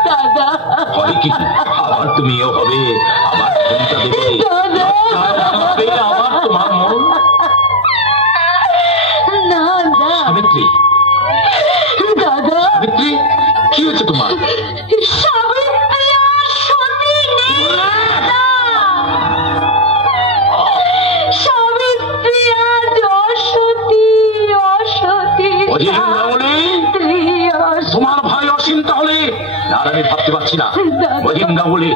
দাদা, হয় কি আবার তুমিও হবে, আবার ফোনটা দেবে, হবে আবার তোমার মন। না না সাবিত্রী, দাদা, সাবিত্রী, কি হয়েছে তোমার? সাবিত্রী আর সতী নেই দাদা। সাবিত্রী আর অসতী, অসতী সাবিত্রী তোমার ভাই অসীম তাহলে? না, আমি ভাবতে পারছি না। মহিম গাঙ্গুলি,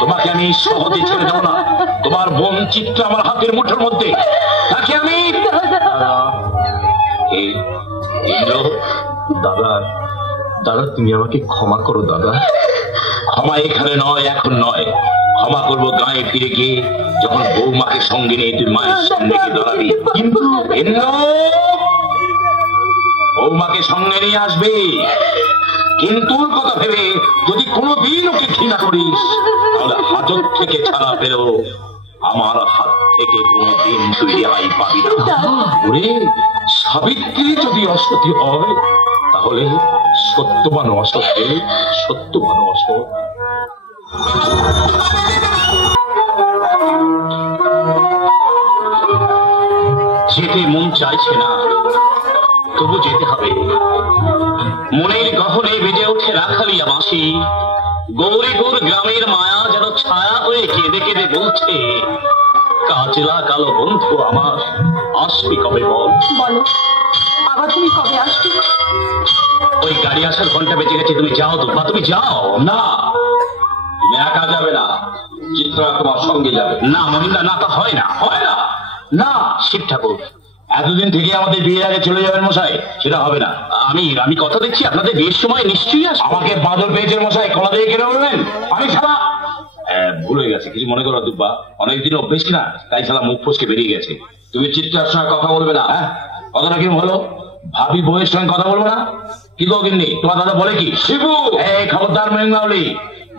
তোমাকে আমি সহজে ছেড়ে দেবো না। তোমার বোন চিত্রা আমার হাতের মুঠোর মধ্যে, তাকে আমি দাদা, দাদা তুমি আমাকে ক্ষমা করো দাদা। ক্ষমা এখানে নয়, এখন নয়। ক্ষমা করবো গায়ে ফিরে গিয়ে, যখন বৌমাকে সঙ্গে নিয়ে তুই মায়ের সামনে গিয়ে দাঁড়াবি। কিন্তু বৌমাকে সঙ্গে নিয়ে আসবে, কিন্তু কথা ভেবে যদি কোনোদিন ওকে ঘৃণা করিস তাহলে হাজত থেকে ছাড়া পেরো আমার হাত থেকে কোনোদিন তুই রেহাই পাবি না। ওরে সাবিত্রী যদি অসতী হয় তাহলে সত্যবান অসতে, সত্যবান অসৎ। যেতে মন চাইছে না, তবু যেতে হবে। মনের গহনে বেজে ওঠে রাখালিয়া বাঁশি। গৌরীপুর গ্রামের মায়া যেন ছায়া হয়ে কেঁদে কেঁদে বলছে, কাজলা কালো বন্ধু আমার, আসবি কবে বল? বলো আবার তুমি কবে আসবে? ওই গাড়ি আসার ঘন্টা বেঁচে গেছে, তুমি যাও দুর্বা, তুমি যাও। না, তুমি একা যাবে না, চিত্রা তোমার সঙ্গে যাবে। না মহিন্দা, না তা হয় না, হয় না। না শিব ঠাকুর, এতদিন থেকে আমাদের বিয়ের আগে চলে যাবেন মশাই, সেটা হবে না। আমি কথা দিচ্ছি আপনাদের বিয়ের সময় নিশ্চয়ই আসবে। আমাকে বাদল পেয়েছেন মশাই, কলা দিয়ে কেন বলবেন? আমি ছাড়া ভুল হয়ে গেছে, কিছু মনে করো দুব্বা, অনেকদিন অভ্যেস কিনা, তাই শালা মুখ ফসকে বেরিয়ে গেছে। তুমি চিত্রার সঙ্গে কথা বলবে না। হ্যাঁ, কথাটা কি হলো? ভাবি বউয়ের সঙ্গে কথা বলবো না? কি গো গিন্নি, তোমার দাদা বলে কি? শিবু, এই খবরদার মেঙ্গাউলি,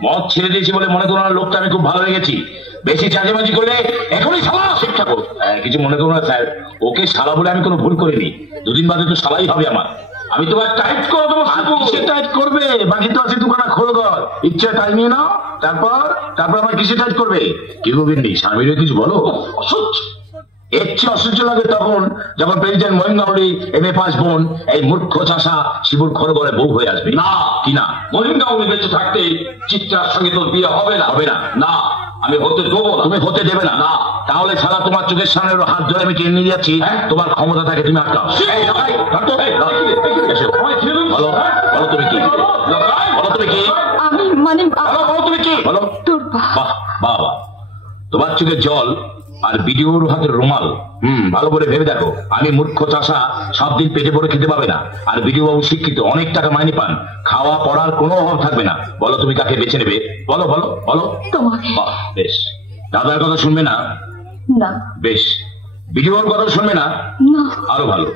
মদ ছেড়ে দিয়েছি বলে মনে করো না লোকটা আমি খুব ভালো লেগেছি। বেশি চাঁচাবাজি করলে এখনই শালা। শিব ঠাকুর, কিছু মনে করো না স্যার, ওকে শালা বলে আমি কোনো ভুল করিনি। দুদিন বাদে তো শালাই হবে আমার। আমি তোমার টাইট করে দেবো। কিসে টাইট করবে? বাকি তো আছে দোকানা খোলো ঘর, ইচ্ছে টাইম নিয়ে নাও। তারপর আমার কিসে টাইট করবে? কি গো গিন্নি, স্বামীরে কিছু বলো। অসহ্য, এর চেয়ে অসহ্য লাগে তখন যখন প্রেসিডেন্ট মহিঙ্গাউলি MA পাস বোন এই মূর্খ চাষা শিবুর খড়গড়ে বউ হয়ে আসবে। না কি না? মহিঙ্গাউলি বেঁচে থাকতে চিত্রার সঙ্গে তোর বিয়ে হবে না। হবে না? না, আমি হতে দেবো না। তুমি হতে দেবে না? না। তাহলে ছাড়া তোমার চোখের সামনে হাত ধরে আমি টেনে নিয়ে যাচ্ছি। তোমার ক্ষমতা থাকে, তুমি আটকাও। এই, লাগাই, ধরতো। এসো। বলো, বলো তুমি কি? বলো তুমি কি? আমি মানে বলো তুমি কি? বলো। দুর্বা। বাহ বাহ বাহ, তোমার চোখে জল আর বিডিওর হাতের রুমাল। ভালো করে ভেবে দেখো, আমি মূর্খ চাষা, সব দিন পেটে পড়ে খেতে পাবে না, আর বিডিও বাবু শিক্ষিত, অনেক টাকা মাইনে পান, খাওয়া পড়ার কোনো অভাব থাকবে না। বলো তুমি কাকে বেছে নেবে? বলো বলো বলো। তোমাকে। বাহ, বেশ। দাদার কথা শুনবে না? না। বেশ। বিডিওর কথা শুনবে না? না। আরো ভালো।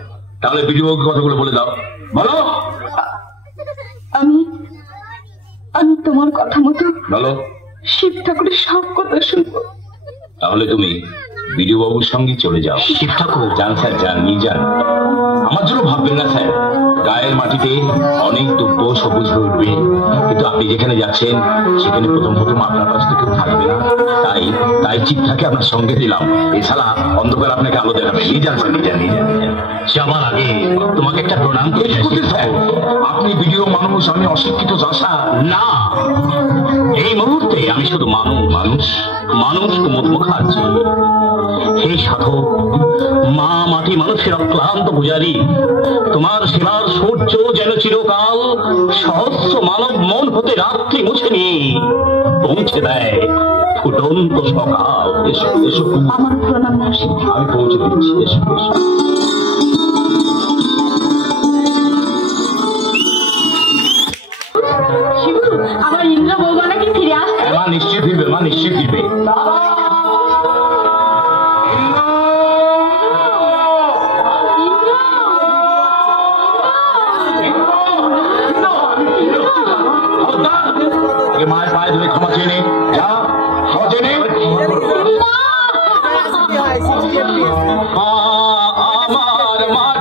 তাহলে বিডিওকে কথাগুলো বলে দাও। বলো। আমি তোমার কথা মতো বলো। শিব ঠাকুরের সব কথা শুনবো। তাহলে তুমি বিডিও বাবুর সঙ্গে চলে যাও। শিব ঠাকুর, যান স্যার, যান, নিয়ে যান। আমার জন্য ভাববেন না স্যার, গায়ের মাটিতে অনেক দুব্ব সবুজ হয়ে উঠবে, কিন্তু আপনি যেখানে যাচ্ছেন সেখানে প্রথম আপনার কাছ থেকে থাকবে না। তাই চিত্রাকে আপনার সঙ্গে দিলাম। এছাড়া অন্ধকার আপনাকে আলো দেখাবে। নিয়ে যান স্যার, নিয়ে যান, নিয়ে যান। যাবার আগে তোমাকে একটা প্রণাম করে স্যার, আপনি বিডিও মানুষ, আমি অশিক্ষিত চাষা। না, এই মুহূর্তে আমি শুধু মানুষ কুমুদ মুখার্জি। হে সাধক, মা মাটি মানুষের অক্লান্ত পূজারী, তোমার সেবার সূর্য যেন চিরকাল সহস্র মানব মন হতে রাত্রি মুছে নিয়ে পৌঁছে দেয় ফুটন্ত সকাল। এসো এসো, আমার প্রণাম না শিব। আমি পৌঁছে দিচ্ছি। এসো এসো। শিবু, আমার ইন্দ্র বৌমা নাকি ফিরে আসছে। মা নিশ্চয়ই ফিরবে, মা নিশ্চয়ই ফিরবে। মায়ের পায়ে ধরে ক্ষমা চেয়ে নে, যা, ক্ষমা চেয়ে নে। আমার